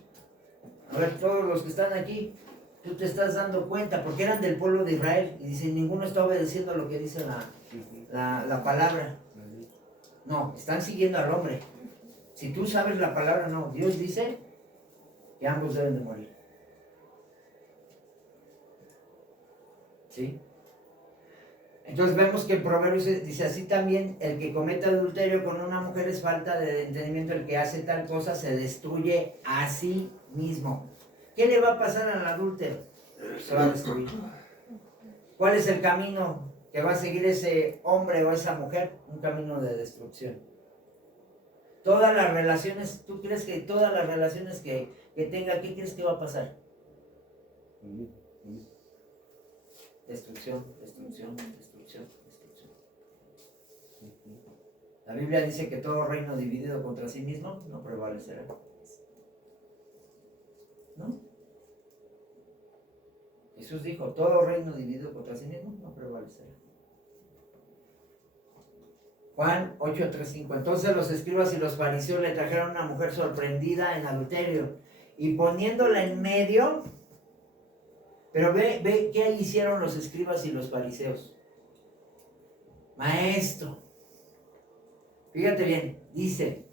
A ver, todos los que están aquí, tú te estás dando cuenta, porque eran del pueblo de Israel. Y dice, ninguno está obedeciendo lo que dice la palabra. No, están siguiendo al hombre. Si tú sabes la palabra, no. Dios dice que ambos deben de morir. ¿Sí? Entonces vemos que en Proverbios dice así también, el que comete adulterio con una mujer es falta de entendimiento, el que hace tal cosa se destruye a sí mismo. ¿Qué le va a pasar al adúltero? Se va a destruir. ¿Cuál es el camino que va a seguir ese hombre o esa mujer? Un camino de destrucción. Todas las relaciones, ¿tú crees que todas las relaciones que tenga, qué crees que va a pasar? Destrucción, destrucción, destrucción, destrucción. La Biblia dice que todo reino dividido contra sí mismo no prevalecerá. ¿No? Jesús dijo, todo reino dividido contra sí mismo no prevalecerá. Juan 8:3-5. Entonces los escribas y los fariseos le trajeron a una mujer sorprendida en adulterio y poniéndola en medio. Pero ve qué hicieron los escribas y los fariseos. Maestro, fíjate bien, dice,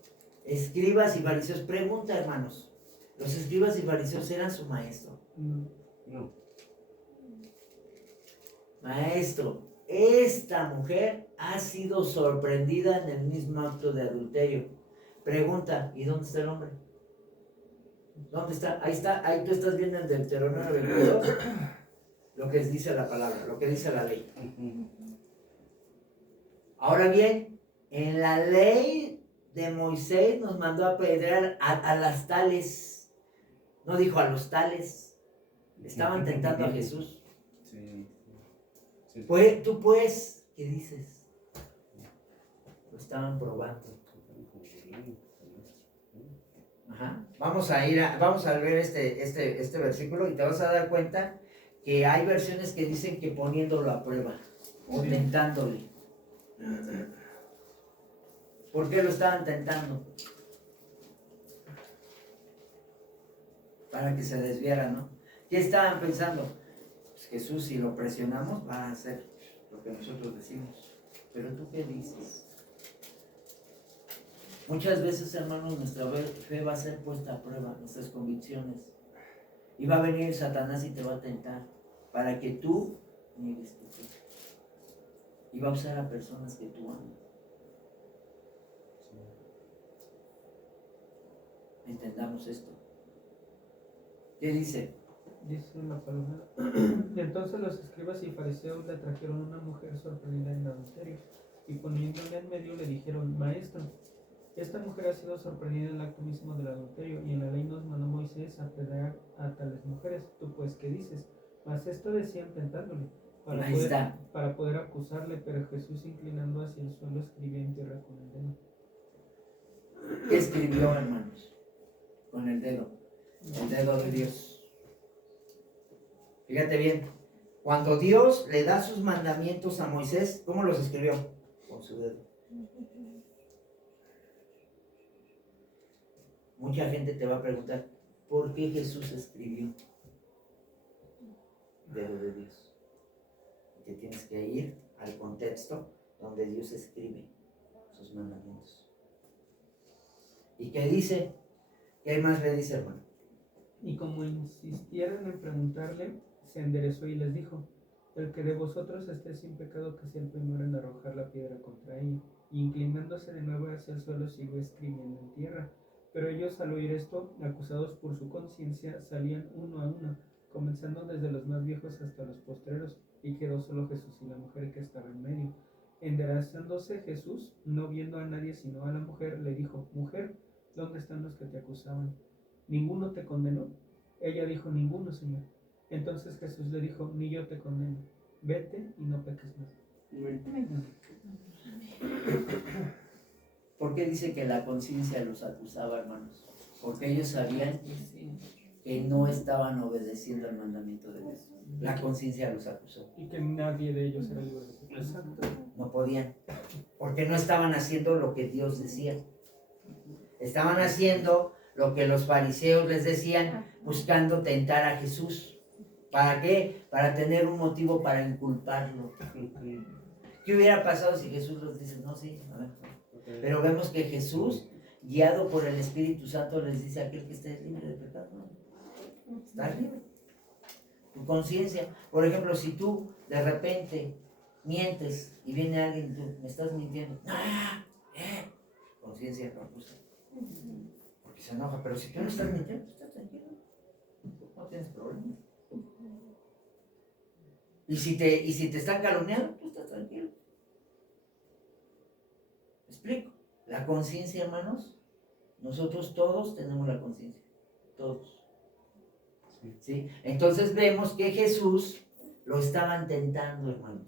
escribas y fariseos. Pregunta, hermanos, ¿los escribas y fariseos eran su maestro? No. Maestro, esta mujer ha sido sorprendida en el mismo acto de adulterio. Pregunta, ¿y dónde está el hombre? ¿Dónde está? Ahí tú estás viendo en Deuteronomio 22 lo que dice la palabra, lo que dice la ley. Ahora bien, en la ley de Moisés nos mandó a apedrear a las tales, no dijo a los tales, estaban tentando a Jesús. Sí. Sí. Pues, tú pues, ¿qué dices? Lo estaban probando. Ajá. Vamos a ver este versículo y te vas a dar cuenta que hay versiones que dicen que poniéndolo a prueba o tentándole. ¿Por qué lo estaban tentando? Para que se desviara, ¿no? ¿Qué estaban pensando? Pues Jesús, si lo presionamos, va a hacer lo que nosotros decimos. Pero tú, ¿qué dices? Muchas veces, hermanos, nuestra fe va a ser puesta a prueba, nuestras convicciones. Y va a venir Satanás y te va a tentar para que tú niegues tu fe. Y va a usar a personas que tú amas. Entendamos esto. ¿Qué dice? Dice la palabra. Entonces los escribas y fariseos le trajeron una mujer sorprendida en adulterio y poniéndole en medio le dijeron, Maestro, esta mujer ha sido sorprendida en el acto mismo del adulterio y en la ley nos mandó Moisés a apedrear a tales mujeres. ¿Tú pues qué dices? Mas esto decían tentándole para poder acusarle, pero Jesús inclinando hacia el suelo escribía en tierra con el dedo. ¿Qué escribió, hermanos? Con el dedo de Dios. Fíjate bien, cuando Dios le da sus mandamientos a Moisés, ¿cómo los escribió? Con su dedo. Mucha gente te va a preguntar, ¿por qué Jesús escribió? Dedo de Dios. Te tienes que ir al contexto donde Dios escribe sus mandamientos. ¿Y qué dice? ¿Qué más le dice, hermano? Y como insistieron en preguntarle, se enderezó y les dijo, El que de vosotros esté sin pecado, que sea el primero en arrojar la piedra contra ella. Y inclinándose de nuevo hacia el suelo, siguió escribiendo en tierra. Pero ellos, al oír esto, acusados por su conciencia, salían uno a uno, comenzando desde los más viejos hasta los postreros, y quedó solo Jesús y la mujer que estaba en medio. Enderezándose Jesús, no viendo a nadie sino a la mujer, le dijo: Mujer, ¿dónde están los que te acusaban? ¿Ninguno te condenó? Ella dijo: Ninguno, Señor. Entonces Jesús le dijo: Ni yo te condeno. Vete y no peques más. ¿Por qué dice que la conciencia los acusaba, hermanos? Porque ellos sabían que no estaban obedeciendo al mandamiento de Dios. La conciencia los acusó. Y que nadie de ellos era libre de pecado. Exacto. No podían. Porque no estaban haciendo lo que Dios decía. Estaban haciendo lo que los fariseos les decían, buscando tentar a Jesús. ¿Para qué? Para tener un motivo para inculparlo. ¿Qué hubiera pasado si Jesús les dice: no, sí, a ver? Pero vemos que Jesús, guiado por el Espíritu Santo, les dice: aquel que esté libre de pecado, no, estás libre. Tu conciencia, por ejemplo, si tú de repente mientes y viene alguien y tú me estás mintiendo, conciencia no acusa, porque se enoja. Pero si tú no estás mintiendo, estás tranquilo, no tienes problema. Y si te están calumniando, tú estás tranquilo. ¿Me explico? La conciencia, hermanos, nosotros todos tenemos la conciencia, todos. ¿Sí? Entonces vemos que Jesús lo estaban tentando, hermanos,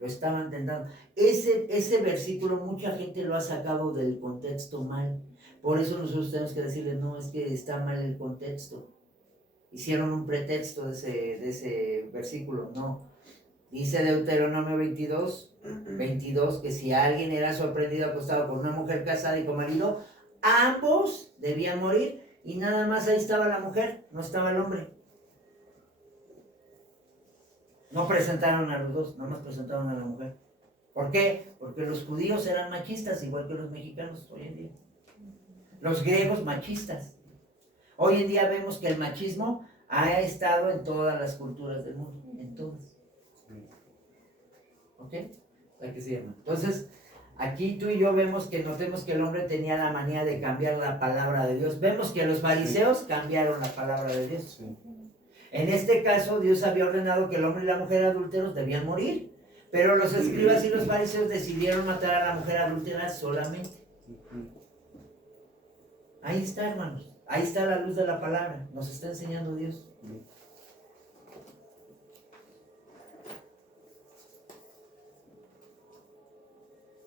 lo estaban tentando. Ese versículo mucha gente lo ha sacado del contexto mal. Por eso nosotros tenemos que decirle: no, es que está mal el contexto. Hicieron un pretexto de ese versículo. No. Dice Deuteronomio 22, que si alguien era sorprendido acostado con una mujer casada y con marido, ambos debían morir. Y nada más ahí estaba la mujer, no estaba el hombre. No presentaron a los dos, nada más presentaron a la mujer. ¿Por qué? Porque los judíos eran machistas, igual que los mexicanos hoy en día. Los griegos machistas. Hoy en día vemos que el machismo ha estado en todas las culturas del mundo, en todas. ¿Ok? ¿Para qué se llama? Entonces, aquí tú y yo notemos que el hombre tenía la manía de cambiar la palabra de Dios. Vemos que los fariseos cambiaron la palabra de Dios. En este caso, Dios había ordenado que el hombre y la mujer adúlteros debían morir. Pero los escribas y los fariseos decidieron matar a la mujer adúltera solamente. Ahí está, hermanos. Ahí está la luz de la palabra. Nos está enseñando Dios.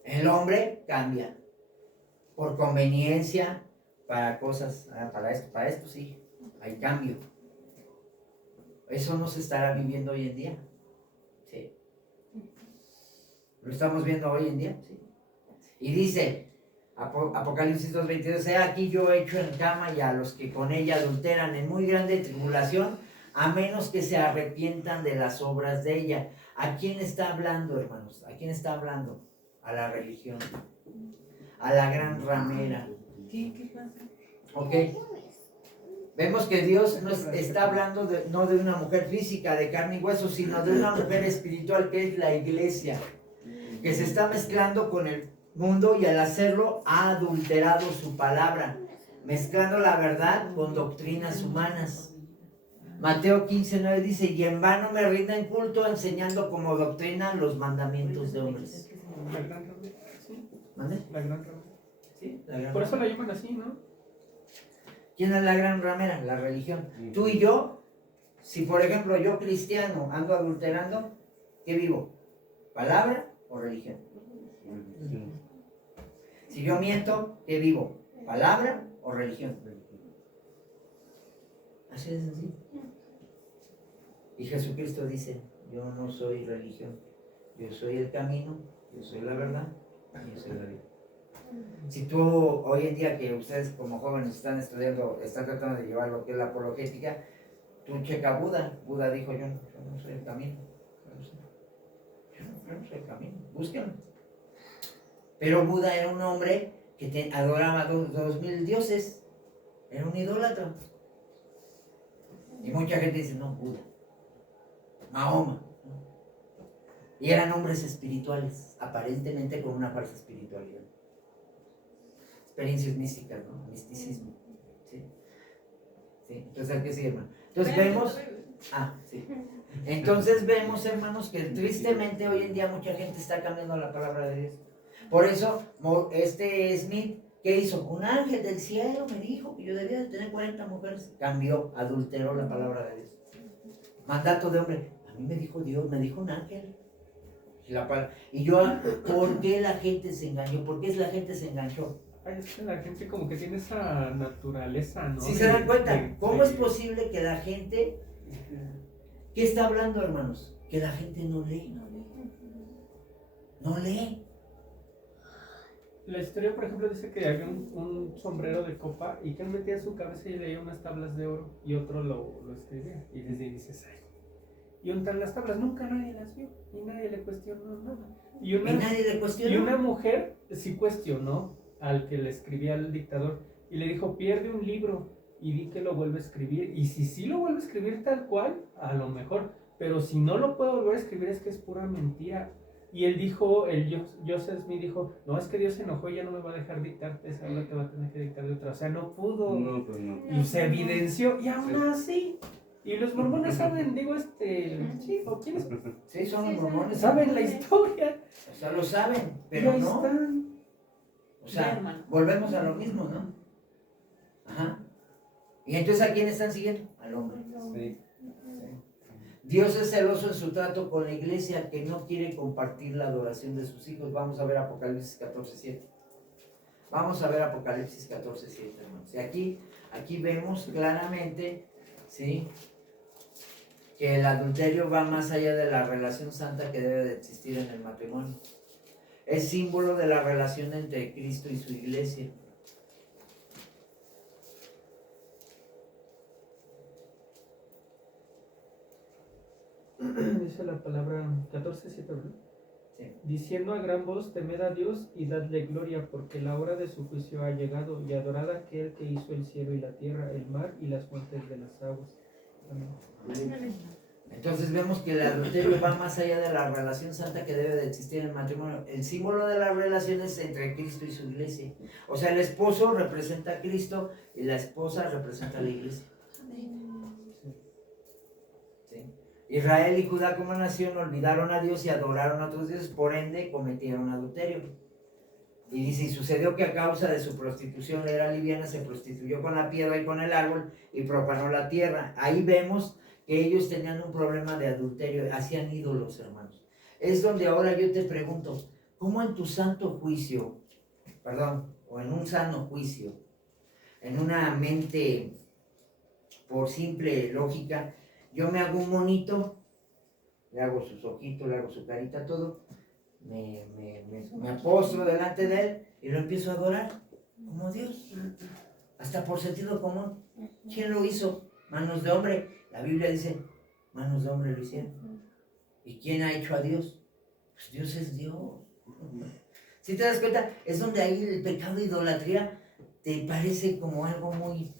El hombre cambia por conveniencia, para cosas, para esto sí, hay cambio. Eso no se estará viviendo hoy en día. Sí. ¿Lo estamos viendo hoy en día? Sí. Y dice, Apocalipsis 2:22, he aquí yo hecho en cama y a los que con ella adulteran en muy grande tribulación, a menos que se arrepientan de las obras de ella. ¿A quién está hablando, hermanos? ¿A quién está hablando? A la religión, a la gran ramera. ¿Qué pasa? Ok. Vemos que Dios no está hablando no de una mujer física, de carne y hueso, sino de una mujer espiritual, que es la iglesia, que se está mezclando con el mundo y al hacerlo ha adulterado su palabra, mezclando la verdad con doctrinas humanas. Mateo 15:9 dice: y en vano me rinden culto enseñando como doctrina los mandamientos de hombres. La gran ramera, sí. ¿Vale? La gran ramera. Sí, la gran Por eso ramera. la llaman así, ¿no? ¿Quién es la gran ramera? La religión. Tú y yo, si por ejemplo yo cristiano ando adulterando, ¿qué vivo? ¿Palabra o religión? Si yo miento, ¿qué vivo? ¿Palabra o religión? Así de sencillo. Y Jesucristo dice: yo no soy religión, yo soy el camino, yo soy la verdad, yo soy la vida. Si tú hoy en día, que ustedes como jóvenes están estudiando, están tratando de llevar lo que es la apologética, tú checa a Buda. Buda dijo: yo no soy el camino, yo no soy el camino, búsquenlo. Pero Buda era un hombre que adoraba 2000 dioses, era un idólatra. Y mucha gente dice: no, Buda, Mahoma. Y eran hombres espirituales, aparentemente con una falsa espiritualidad. Experiencias místicas, ¿no? Misticismo. ¿Sí? ¿Sí? Entonces, ¿qué sigue, hermano? Entonces vemos... Ah, sí. Entonces vemos, hermanos, que tristemente hoy en día mucha gente está cambiando la palabra de Dios. Por eso, este Smith, ¿qué hizo? Un ángel del cielo me dijo que yo debía de tener 40 mujeres. Cambió, adulteró la palabra de Dios. Mandato de hombre. A mí me dijo Dios, me dijo un ángel. Y yo, ¿por qué la gente se engañó? ¿Por qué la gente se enganchó? Ay, es que la gente como que tiene esa naturaleza, ¿no? Si se dan cuenta, ¿cómo es posible que la gente... ¿Qué está hablando, hermanos? Que la gente no lee. No lee. La historia, por ejemplo, dice que había un sombrero de copa y que él metía su cabeza y leía unas tablas de oro y otro lo escribía. Y desde ahí dices, ay. Y las tablas nunca nadie las vio y nadie le cuestionó nada. Y nadie le cuestionó. Y una mujer sí cuestionó al que le escribía al dictador y le dijo, pierde un libro y di que lo vuelve a escribir. Y si sí lo vuelve a escribir tal cual, a lo mejor. Pero si no lo puede volver a escribir es que es pura mentira. Y él dijo, Joseph Smith dijo, no, es que Dios se enojó y ya no me va a dejar dictarte esa, ahora te va a tener que dictar de otra. O sea, no pudo. No, pues no. Y se evidenció, y aún así. Y los mormones saben, sí, ¿o quiénes? Sí, son los mormones. Saben la historia. O sea, lo saben, Y pero ahí no. están. O sea, Ya, hermano. volvemos a lo mismo, ¿no? Ajá. ¿Y entonces a quién están siguiendo? Al hombre. Sí. Dios es celoso en su trato con la iglesia que no quiere compartir la adoración de sus hijos. Vamos a ver Apocalipsis 14:7. Vamos a ver Apocalipsis 14:7, hermanos. Y aquí vemos claramente, ¿sí?, que el adulterio va más allá de la relación santa que debe de existir en el matrimonio. Es símbolo de la relación entre Cristo y su iglesia. Dice la palabra 14:7, ¿verdad? Sí. Diciendo a gran voz, temed a Dios y dadle gloria, porque la hora de su juicio ha llegado, y adorad a aquel que hizo el cielo y la tierra, el mar y las fuentes de las aguas. Amén. Entonces vemos que el adulterio va más allá de la relación santa que debe de existir en el matrimonio. El símbolo de la relación es entre Cristo y su iglesia. O sea, el esposo representa a Cristo y la esposa representa a la iglesia. ¿Sí? Israel y Judá como nación olvidaron a Dios y adoraron a otros dioses, por ende cometieron adulterio. Y dice, y sucedió que a causa de su prostitución le era liviana, se prostituyó con la piedra y con el árbol y profanó la tierra. Ahí vemos que ellos tenían un problema de adulterio, hacían ídolos, hermanos. Es donde ahora yo te pregunto, ¿cómo en tu santo juicio, o en un sano juicio, en una mente por simple lógica, yo me hago un monito, le hago sus ojitos, le hago su carita, todo, me apostro delante de él y lo empiezo a adorar como Dios, hasta por sentido común? ¿Quién lo hizo? Manos de hombre. La Biblia dice, manos de hombre lo hicieron. ¿Y quién ha hecho a Dios? Pues Dios es Dios. Si te das cuenta, es donde ahí el pecado de idolatría te parece como algo muy...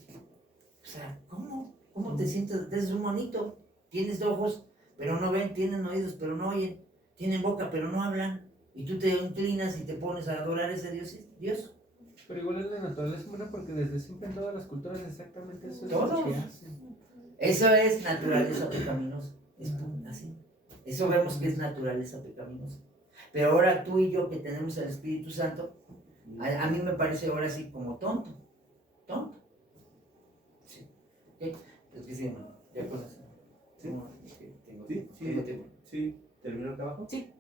O sea, ¿cómo te sientes? Eres un monito, tienes ojos, pero no ven, tienen oídos, pero no oyen, tienen boca, pero no hablan. Y tú te inclinas y te pones a adorar a ese Dios. Pero igual es la naturaleza humana porque desde siempre en todas las culturas exactamente eso es Todos. lo que hacen. Eso es naturaleza pecaminosa. Es así. Eso vemos que es naturaleza pecaminosa. Pero ahora tú y yo que tenemos el Espíritu Santo, a mí me parece ahora sí como tonto. Tonto. Sí. ¿Qué? Es que sí, hermano. Ya con eso. Sí. Tengo tiempo. Sí. ¿Terminó el trabajo? Sí.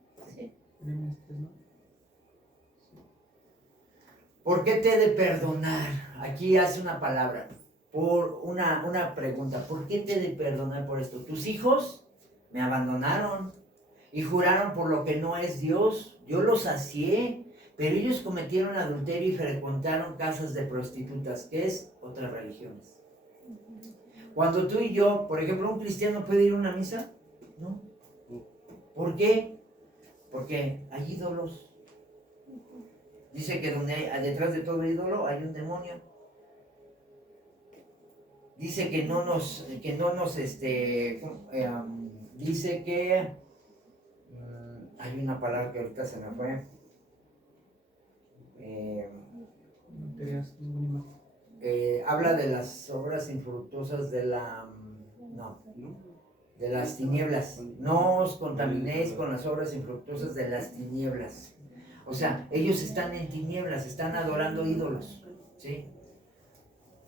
¿Por qué te he de perdonar? Aquí hace una palabra. Por una pregunta. ¿Por qué te he de perdonar por esto? Tus hijos me abandonaron y juraron por lo que no es Dios. Yo los sacié, pero ellos cometieron adulterio y frecuentaron casas de prostitutas, que es otras religiones. Cuando tú y yo, por ejemplo, un cristiano puede ir a una misa, ¿no? ¿Por qué? Porque hay ídolos. Dice que detrás de todo ídolo hay un demonio. Dice que no nos dice que hay una palabra que ahorita se me fue. No te veas ninguna imagen. Habla de las obras infructuosas de de las tinieblas. No os contaminéis con las obras infructuosas de las tinieblas. O sea, ellos están en tinieblas, están adorando ídolos, ¿sí?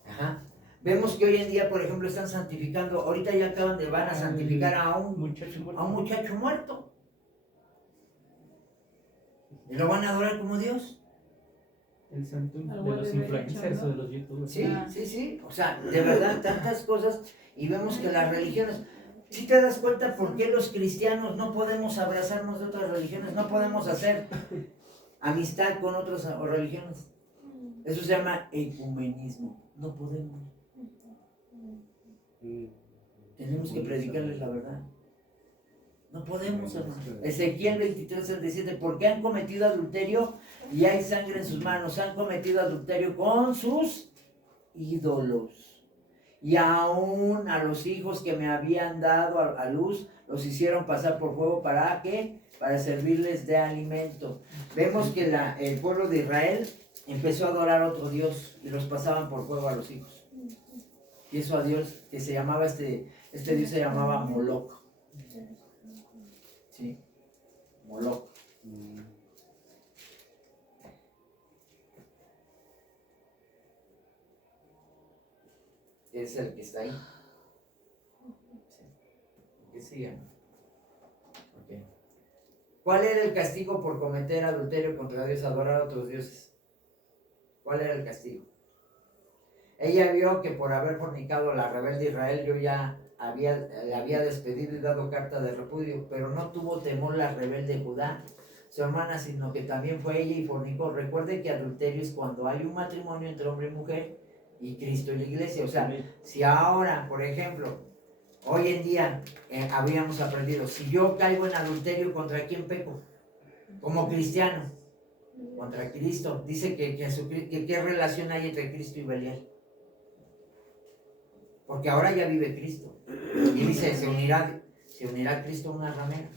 Ajá. Vemos que hoy en día, por ejemplo, están santificando, ahorita ya van a santificar a un muchacho muerto. Y lo van a adorar como Dios. El santo de Algo los de influencers derecho, o ¿no? de los youtubers. Sí. O sea, de verdad, tantas cosas. Y vemos que las religiones, si te das cuenta por qué los cristianos no podemos abrazarnos de otras religiones, no podemos hacer amistad con otras religiones. Eso se llama ecumenismo. No podemos. Tenemos que predicarles la verdad. No podemos, hermano. Ezequiel 23:37, porque han cometido adulterio y hay sangre en sus manos. Han cometido adulterio con sus ídolos. Y aún a los hijos que me habían dado a luz, los hicieron pasar por fuego. ¿Para qué? Para servirles de alimento. Vemos que el pueblo de Israel empezó a adorar a otro Dios y los pasaban por fuego a los hijos. Y eso a Dios, que se llamaba, este Dios se llamaba Moloch. ¿Sí? Moloch. Es el que está ahí. Sí. ¿Qué sigue? Okay. ¿Cuál era el castigo por cometer adulterio contra Dios, adorar a otros dioses? ¿Cuál era el castigo? Ella vio que por haber fornicado la rebelde Israel, yo ya le había despedido y dado carta de repudio, pero no tuvo temor la rebelde Judá, su hermana, sino que también fue ella y fornicó. Recuerde que adulterio es cuando hay un matrimonio entre hombre y mujer y Cristo y la iglesia. O sea, si ahora, por ejemplo, hoy en día habíamos aprendido, si yo caigo en adulterio, ¿contra quién peco? Como cristiano, contra Cristo. Dice que ¿qué relación hay entre Cristo y Belial? Porque ahora ya vive Cristo. Y dice, se unirá Cristo a una ramera.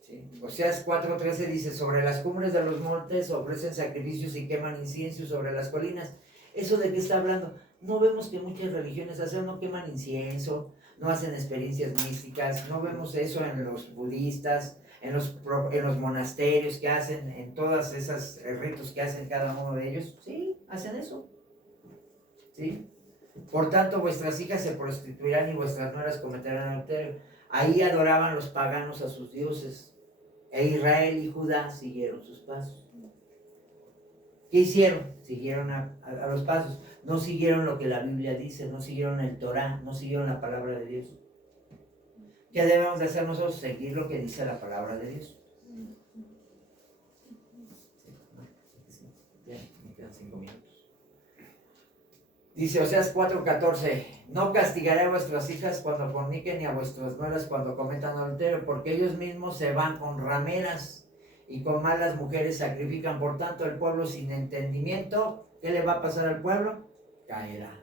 ¿Sí? Oseas 4:13 dice, sobre las cumbres de los montes ofrecen sacrificios y queman incienso sobre las colinas. ¿Eso de qué está hablando? No vemos que muchas religiones no queman incienso, no hacen experiencias místicas, no vemos eso en los budistas, en los monasterios que hacen, en todas esas ritos que hacen cada uno de ellos. Sí, hacen eso. ¿Sí? Por tanto, vuestras hijas se prostituirán y vuestras nueras cometerán adulterio. Ahí adoraban los paganos a sus dioses. E Israel y Judá siguieron sus pasos. ¿Qué hicieron? Siguieron a los pasos. No siguieron lo que la Biblia dice, no siguieron el Torah, no siguieron la palabra de Dios. ¿Qué debemos de hacer nosotros? Seguir lo que dice la palabra de Dios. Ya, me quedan 5 minutos. Dice Oseas 4:14, no castigaré a vuestras hijas cuando forniquen, ni a vuestras nueras cuando cometan adulterio, porque ellos mismos se van con rameras y con malas mujeres sacrifican. Por tanto, el pueblo sin entendimiento, ¿qué le va a pasar al pueblo? Caerá.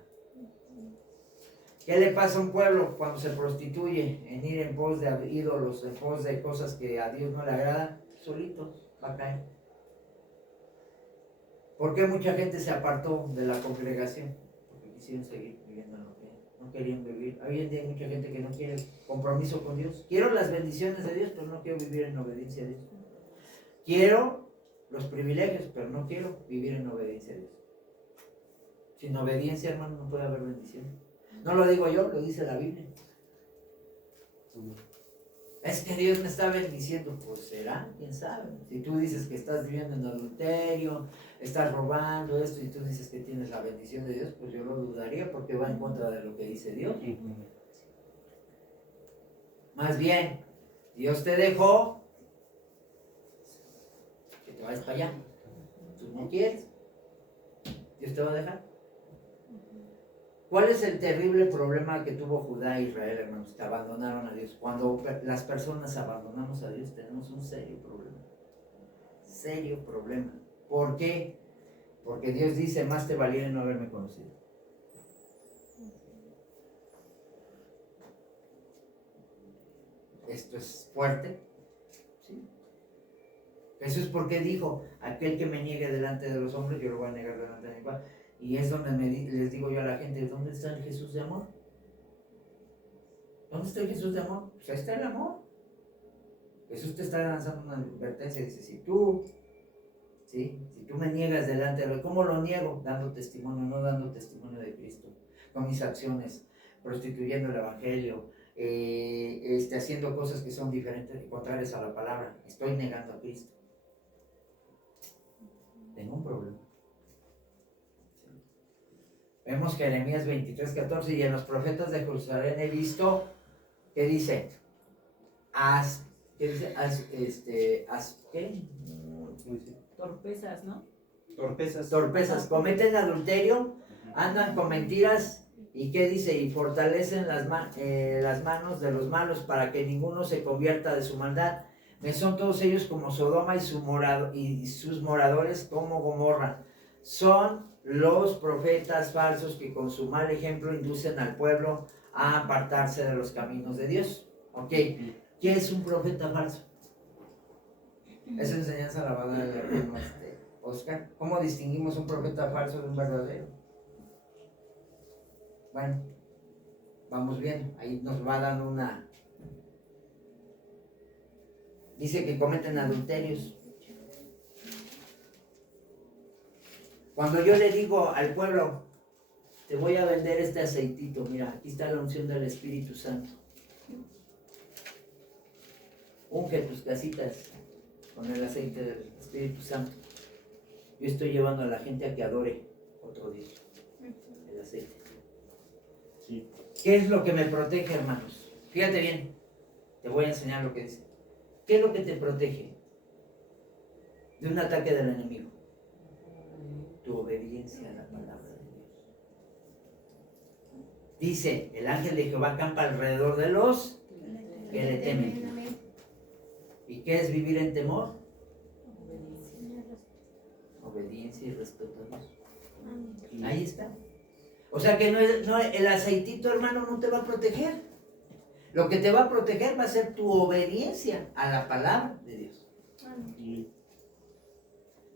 ¿Qué le pasa a un pueblo cuando se prostituye en ir en pos de ídolos, en pos de cosas que a Dios no le agradan? Solito va a caer. ¿Por qué mucha gente se apartó de la congregación? Quisieron seguir viviendo en lo que no querían vivir. Hoy en día hay mucha gente que no quiere compromiso con Dios. Quiero las bendiciones de Dios, pero no quiero vivir en obediencia a Dios. Quiero los privilegios, pero no quiero vivir en obediencia a Dios. Sin obediencia, hermano, no puede haber bendición. No lo digo yo, lo dice la Biblia. Es que Dios me está bendiciendo. Pues será, quién sabe. Si tú dices que estás viviendo en adulterio, estás robando esto y tú dices que tienes la bendición de Dios, pues yo lo dudaría porque va en contra de lo que dice Dios. Más bien, Dios te dejó que te vayas para allá. Tú no quieres. Dios te va a dejar. ¿Cuál es el terrible problema que tuvo Judá e Israel, hermanos? Que abandonaron a Dios. Cuando las personas abandonamos a Dios, tenemos un serio problema. Serio problema. ¿Por qué? Porque Dios dice, más te valía no haberme conocido. esto es fuerte. ¿Sí? Jesús, ¿por qué dijo? Aquel que me niegue delante de los hombres, yo lo voy a negar delante de mi Padre. Y es donde les digo yo a la gente, ¿dónde está el Jesús de amor? ¿Dónde está el Jesús de amor? Pues ahí está el amor. Jesús te está lanzando una advertencia y dice, si tú me niegas delante de los, ¿cómo lo niego? Dando testimonio, no dando testimonio de Cristo, con mis acciones, prostituyendo el Evangelio, haciendo cosas que son diferentes y contrarias a la palabra, estoy negando a Cristo. Tengo un problema. Vemos Jeremías 23:14, y en los profetas de Jerusalén he visto, ¿qué dice? ¿Qué? Torpezas, ¿no? Torpezas. Cometen adulterio, andan con mentiras, y ¿qué dice? Y fortalecen las manos de los malos para que ninguno se convierta de su maldad. Me son todos ellos como Sodoma y sus moradores como Gomorra. Son los profetas falsos que con su mal ejemplo inducen al pueblo a apartarse de los caminos de Dios. ¿Ok? ¿Qué es un profeta falso? Esa enseñanza la va a dar el hermano Oscar. ¿Cómo distinguimos un profeta falso de un verdadero? Bueno, vamos bien. Ahí nos va dando una... Dice que cometen adulterios. Cuando yo le digo al pueblo, te voy a vender este aceitito, mira, aquí está la unción del Espíritu Santo. Unge tus casitas con el aceite del Espíritu Santo. Yo estoy llevando a la gente a que adore otro Dios, el aceite. Sí. ¿Qué es lo que me protege, hermanos? Fíjate bien, te voy a enseñar lo que dice. ¿Qué es lo que te protege de un ataque del enemigo? Tu obediencia a la palabra de Dios. Dice, el ángel de Jehová acampa alrededor de los que le temen. ¿Y qué es vivir en temor? Obediencia y respeto a Dios. Ahí está. O sea que el aceitito, hermano, no te va a proteger. Lo que te va a proteger va a ser tu obediencia a la palabra de Dios.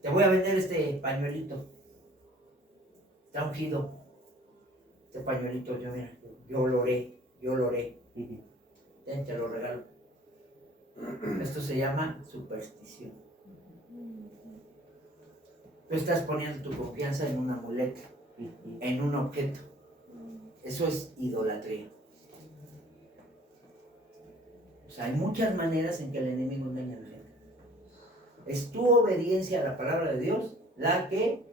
Te voy a vender este pañuelito. Está ungido. Este pañuelito, yo lo oré. Ten, te lo regalo. Esto se llama superstición. Tú estás poniendo tu confianza en un amuleto, en un objeto. Eso es idolatría. O sea, hay muchas maneras en que el enemigo engaña a la gente. Es tu obediencia a la palabra de Dios la que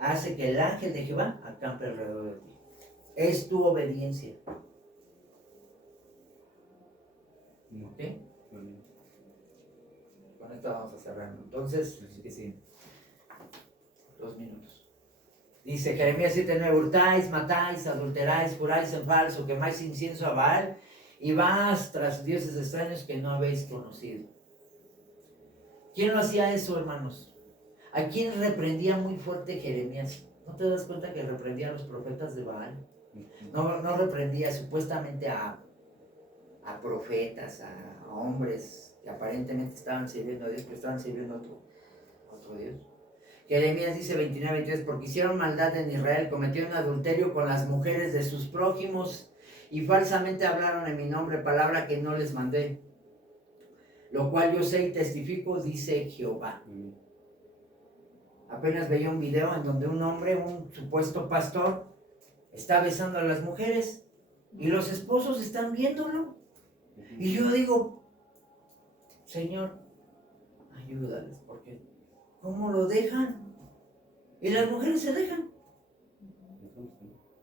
hace que el ángel de Jehová acampe alrededor de ti. Es tu obediencia. ¿Ok? Con esto vamos a cerrar. Entonces, sí. 2 minutos. Dice Jeremías 7:9, hurtáis, matáis, adulteráis, juráis en falso, quemáis incienso a Baal y vas tras dioses extraños que no habéis conocido. ¿Quién lo hacía eso, hermanos? ¿A quién reprendía muy fuerte Jeremías? ¿No te das cuenta que reprendía a los profetas de Baal? No reprendía supuestamente a profetas, a hombres que aparentemente estaban sirviendo a Dios, pero estaban sirviendo a otro Dios. Jeremías dice 29:23, porque hicieron maldad en Israel, cometieron adulterio con las mujeres de sus prójimos y falsamente hablaron en mi nombre palabra que no les mandé, lo cual yo sé y testifico, dice Jehová. Apenas veía un video en donde un hombre, un supuesto pastor, está besando a las mujeres y los esposos están viéndolo. Y yo digo, Señor, ayúdales, porque ¿cómo lo dejan? Y las mujeres se dejan.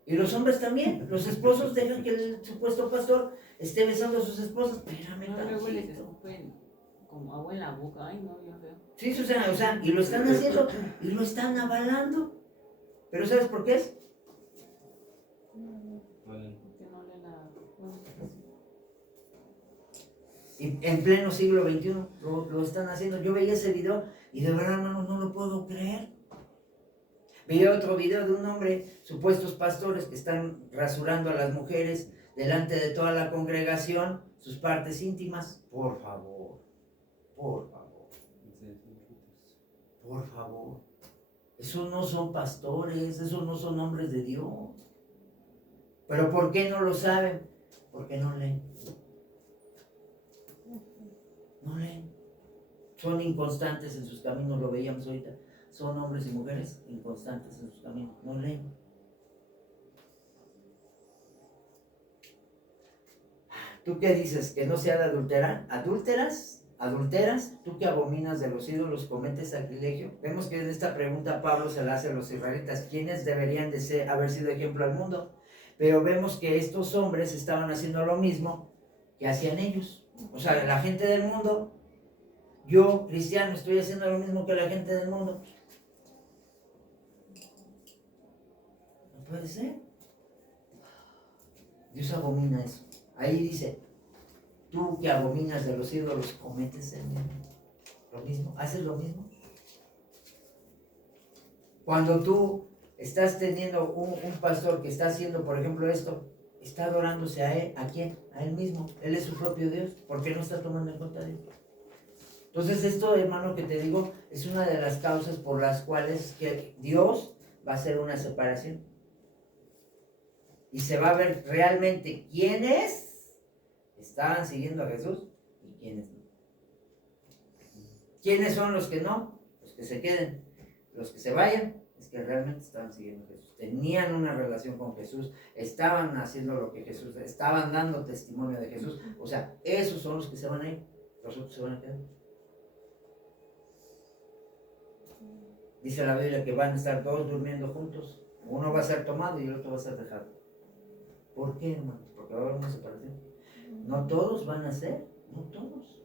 Y los hombres también. Los esposos dejan que el supuesto pastor esté besando a sus esposas. Espérame, No, luego les tantito. escupen como agua en la boca. Ay, no, yo veo. Sí, o sea, y lo están haciendo y lo están avalando. Pero ¿sabes por qué es? Porque no le la... Y en pleno siglo XXI lo están haciendo. Yo veía ese video y de verdad, hermanos, no lo puedo creer. Veía otro video de un hombre, supuestos pastores que están rasurando a las mujeres delante de toda la congregación sus partes íntimas. Por favor, por favor, por favor. Esos no son pastores, esos no son hombres de Dios. ¿Pero por qué no lo saben? Porque no leen. No leen. Son inconstantes en sus caminos, lo veíamos ahorita. Son hombres y mujeres inconstantes en sus caminos, no leen. ¿Tú qué dices? ¿Que no se ha de adulterar? ¿Adúlteras? ¿Adulteras? ¿Tú que abominas de los ídolos cometes sacrilegio? Vemos que en esta pregunta Pablo se la hace a los israelitas. ¿Quiénes deberían de haber sido ejemplo al mundo? Pero vemos que estos hombres estaban haciendo lo mismo que hacían ellos. O sea, la gente del mundo, yo, cristiano, estoy haciendo lo mismo que la gente del mundo. No puede ser. Dios abomina eso. Ahí dice, tú que abominas de los ídolos, cometes lo mismo, haces lo mismo. Cuando tú estás teniendo un pastor que está haciendo, por ejemplo, esto, está adorándose a él, ¿a quién? A él mismo. Él es su propio Dios. ¿Por qué no está tomando en cuenta de él? Entonces esto, hermano, que te digo, es una de las causas por las cuales que Dios va a hacer una separación. Y se va a ver realmente quiénes estaban siguiendo a Jesús y quiénes no. ¿Quiénes son los que no? Los que se queden. Los que se vayan es que realmente estaban siguiendo a Jesús. Tenían una relación con Jesús, estaban haciendo lo que Jesús, estaban dando testimonio de Jesús. O sea, esos son los que se van a ir, los otros se van a quedar. Dice la Biblia que van a estar todos durmiendo juntos. Uno va a ser tomado y el otro va a ser dejado. ¿Por qué, hermanos? Porque va a haber una separación. No todos van a ser, no todos.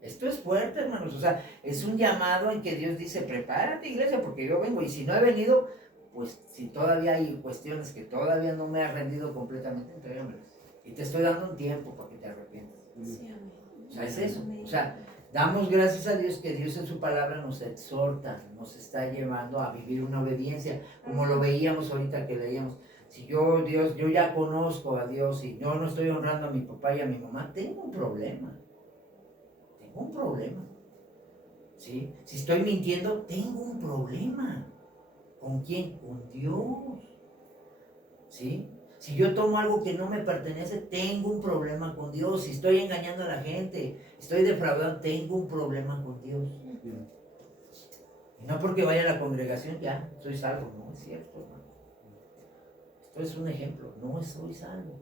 Esto es fuerte, hermanos. O sea, es un llamado en que Dios dice, prepárate, iglesia, porque yo vengo. Y si no he venido, pues si todavía hay cuestiones que todavía no me has rendido completamente, entrégamelas. Y te estoy dando un tiempo para que te arrepientas. Sí, amén. O sea, es eso. O sea, damos gracias a Dios que Dios en su palabra nos exhorta, nos está llevando a vivir una obediencia, como lo veíamos ahorita que leíamos. Si yo, Dios, yo ya conozco a Dios y yo no estoy honrando a mi papá y a mi mamá, tengo un problema. Tengo un problema. ¿Sí? Si estoy mintiendo, tengo un problema. ¿Con quién? Con Dios. ¿Sí? Si yo tomo algo que no me pertenece, tengo un problema con Dios. Si estoy engañando a la gente, estoy defraudando, tengo un problema con Dios. Y no porque vaya a la congregación ya soy salvo, no es cierto, hermano. Esto es un ejemplo, no soy salvo.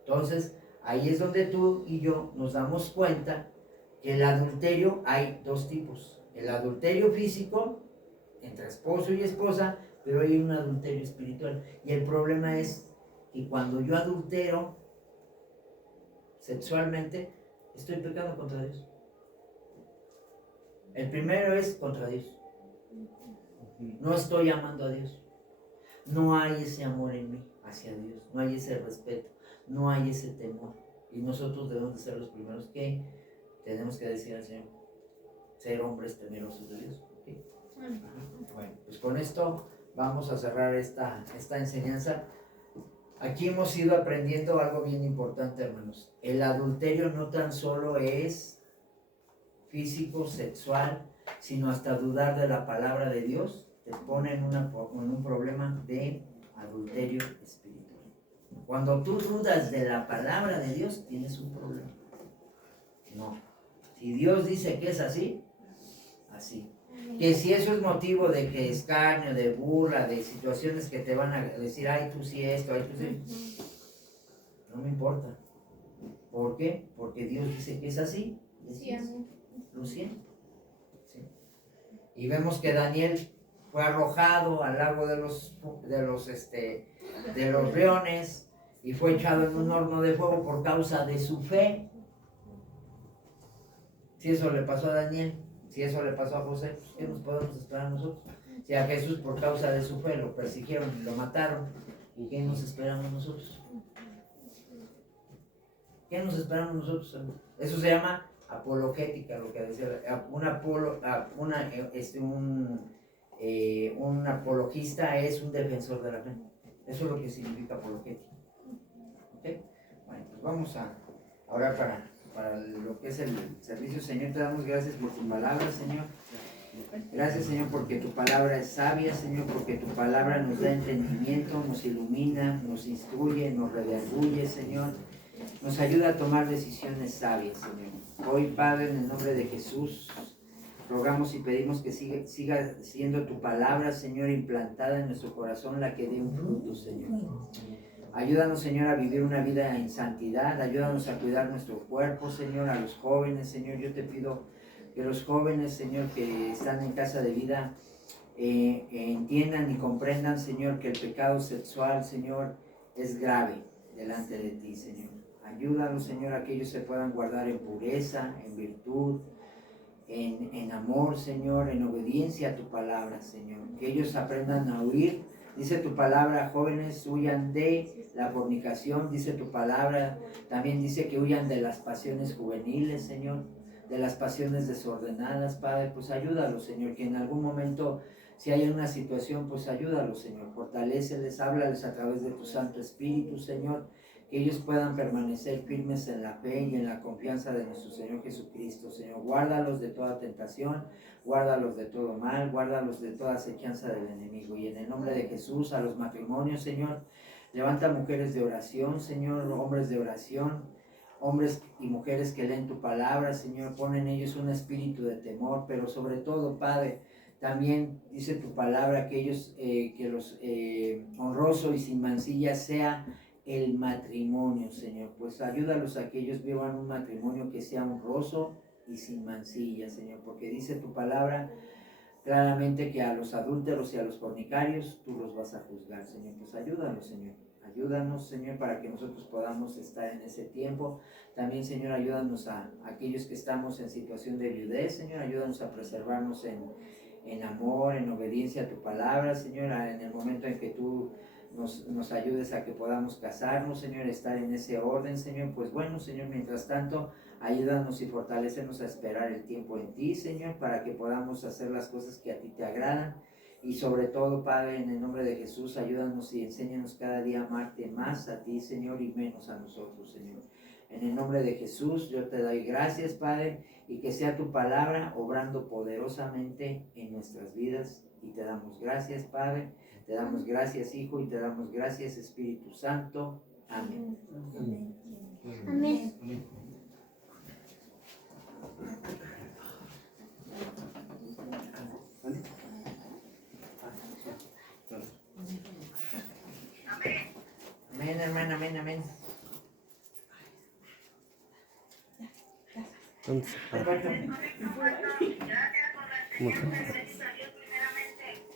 Entonces, ahí es donde tú y yo nos damos cuenta que el adulterio hay dos tipos. El adulterio físico, entre esposo y esposa, pero hay un adulterio espiritual. Y el problema es que cuando yo adultero sexualmente, estoy pecando contra Dios. El primero es contra Dios. No estoy amando a Dios. No hay ese amor en mí hacia Dios. No hay ese respeto. No hay ese temor. Y nosotros debemos de ser los primeros que tenemos que decir al Señor, ser hombres temerosos de Dios. ¿Okay? Bueno, pues con esto vamos a cerrar esta enseñanza. Aquí hemos ido aprendiendo algo bien importante, hermanos. El adulterio no tan solo es físico, sexual, sino hasta dudar de la palabra de Dios te pone en un problema de adulterio espiritual. Cuando tú dudas de la palabra de Dios, tienes un problema. No. Si Dios dice que es así, así. Que si eso es motivo de que escarnio, de burla, de situaciones que te van a decir, ay, tú sí esto, ay, tú sí. No me importa. ¿Por qué? Porque Dios dice que es así. Sí, amén. Lo siento. ¿Sí? Y vemos que Daniel fue arrojado al lago de los leones y fue echado en un horno de fuego por causa de su fe. Si eso le pasó a Daniel, si eso le pasó a José, ¿qué nos podemos esperar nosotros? Si a Jesús por causa de su fe lo persiguieron y lo mataron, ¿y qué nos esperamos nosotros? ¿Qué nos esperamos nosotros? Eso se llama apologética, lo que decía un apologista es un defensor de la fe. Eso es lo que significa apologética. ¿Ok? Bueno, pues vamos a orar para lo que es el servicio. Señor, te damos gracias por tu palabra, Señor. Gracias, Señor, porque tu palabra es sabia, Señor, porque tu palabra nos da entendimiento, nos ilumina, nos instruye, nos redarguye, Señor. Nos ayuda a tomar decisiones sabias, Señor. Hoy, Padre, en el nombre de Jesús, rogamos y pedimos que siga siendo tu palabra, Señor, implantada en nuestro corazón, la que dé un fruto, Señor. Ayúdanos, Señor, a vivir una vida en santidad. Ayúdanos a cuidar nuestro cuerpo, Señor, a los jóvenes, Señor. Yo te pido que los jóvenes, Señor, que están en casa de vida, entiendan y comprendan, Señor, que el pecado sexual, Señor, es grave delante de ti, Señor. Ayúdanos, Señor, a que ellos se puedan guardar en pureza, en virtud, en amor, Señor, en obediencia a tu palabra, Señor. Que ellos aprendan a huir. Dice tu palabra, jóvenes, huyan de la fornicación. Dice tu palabra, también dice que huyan de las pasiones juveniles, Señor, de las pasiones desordenadas, Padre. Pues ayúdalos, Señor, que en algún momento, si hay una situación, pues ayúdalos, Señor. Fortaléceles, háblales a través de tu Santo Espíritu, Señor. Que ellos puedan permanecer firmes en la fe y en la confianza de nuestro Señor Jesucristo, Señor. Guárdalos de toda tentación, guárdalos de todo mal, guárdalos de toda acechanza del enemigo. Y en el nombre de Jesús, a los matrimonios, Señor, levanta mujeres de oración, Señor, hombres de oración, hombres y mujeres que leen tu palabra, Señor. Pon en ellos un espíritu de temor, pero sobre todo, Padre, también dice tu palabra que ellos, que los honroso y sin mancilla sea el matrimonio, Señor. Pues ayúdalos a que ellos vivan un matrimonio que sea honroso y sin mancilla, Señor, porque dice tu palabra claramente que a los adúlteros y a los fornicarios tú los vas a juzgar, Señor. Pues ayúdanos, Señor. Ayúdanos, Señor, para que nosotros podamos estar en ese tiempo. También, Señor, ayúdanos a aquellos que estamos en situación de viudez, Señor. Ayúdanos a preservarnos en amor, en obediencia a tu palabra, Señor. En el momento en que tú nos ayudes a que podamos casarnos, Señor, estar en ese orden, Señor. Pues bueno, Señor, mientras tanto, ayúdanos y fortalécenos a esperar el tiempo en ti, Señor, para que podamos hacer las cosas que a ti te agradan. Y sobre todo, Padre, en el nombre de Jesús, ayúdanos y enséñanos cada día a amarte más a ti, Señor, y menos a nosotros, Señor. En el nombre de Jesús, yo te doy gracias, Padre, y que sea tu palabra obrando poderosamente en nuestras vidas. Y te damos gracias, Padre. Te damos gracias, Hijo, y te damos gracias, Espíritu Santo. Amén. Amén. Amén. Amén, hermana, amén, amén. Entonces,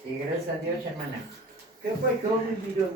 Y gracias a Dios, hermana. ¿Qué fue que mi video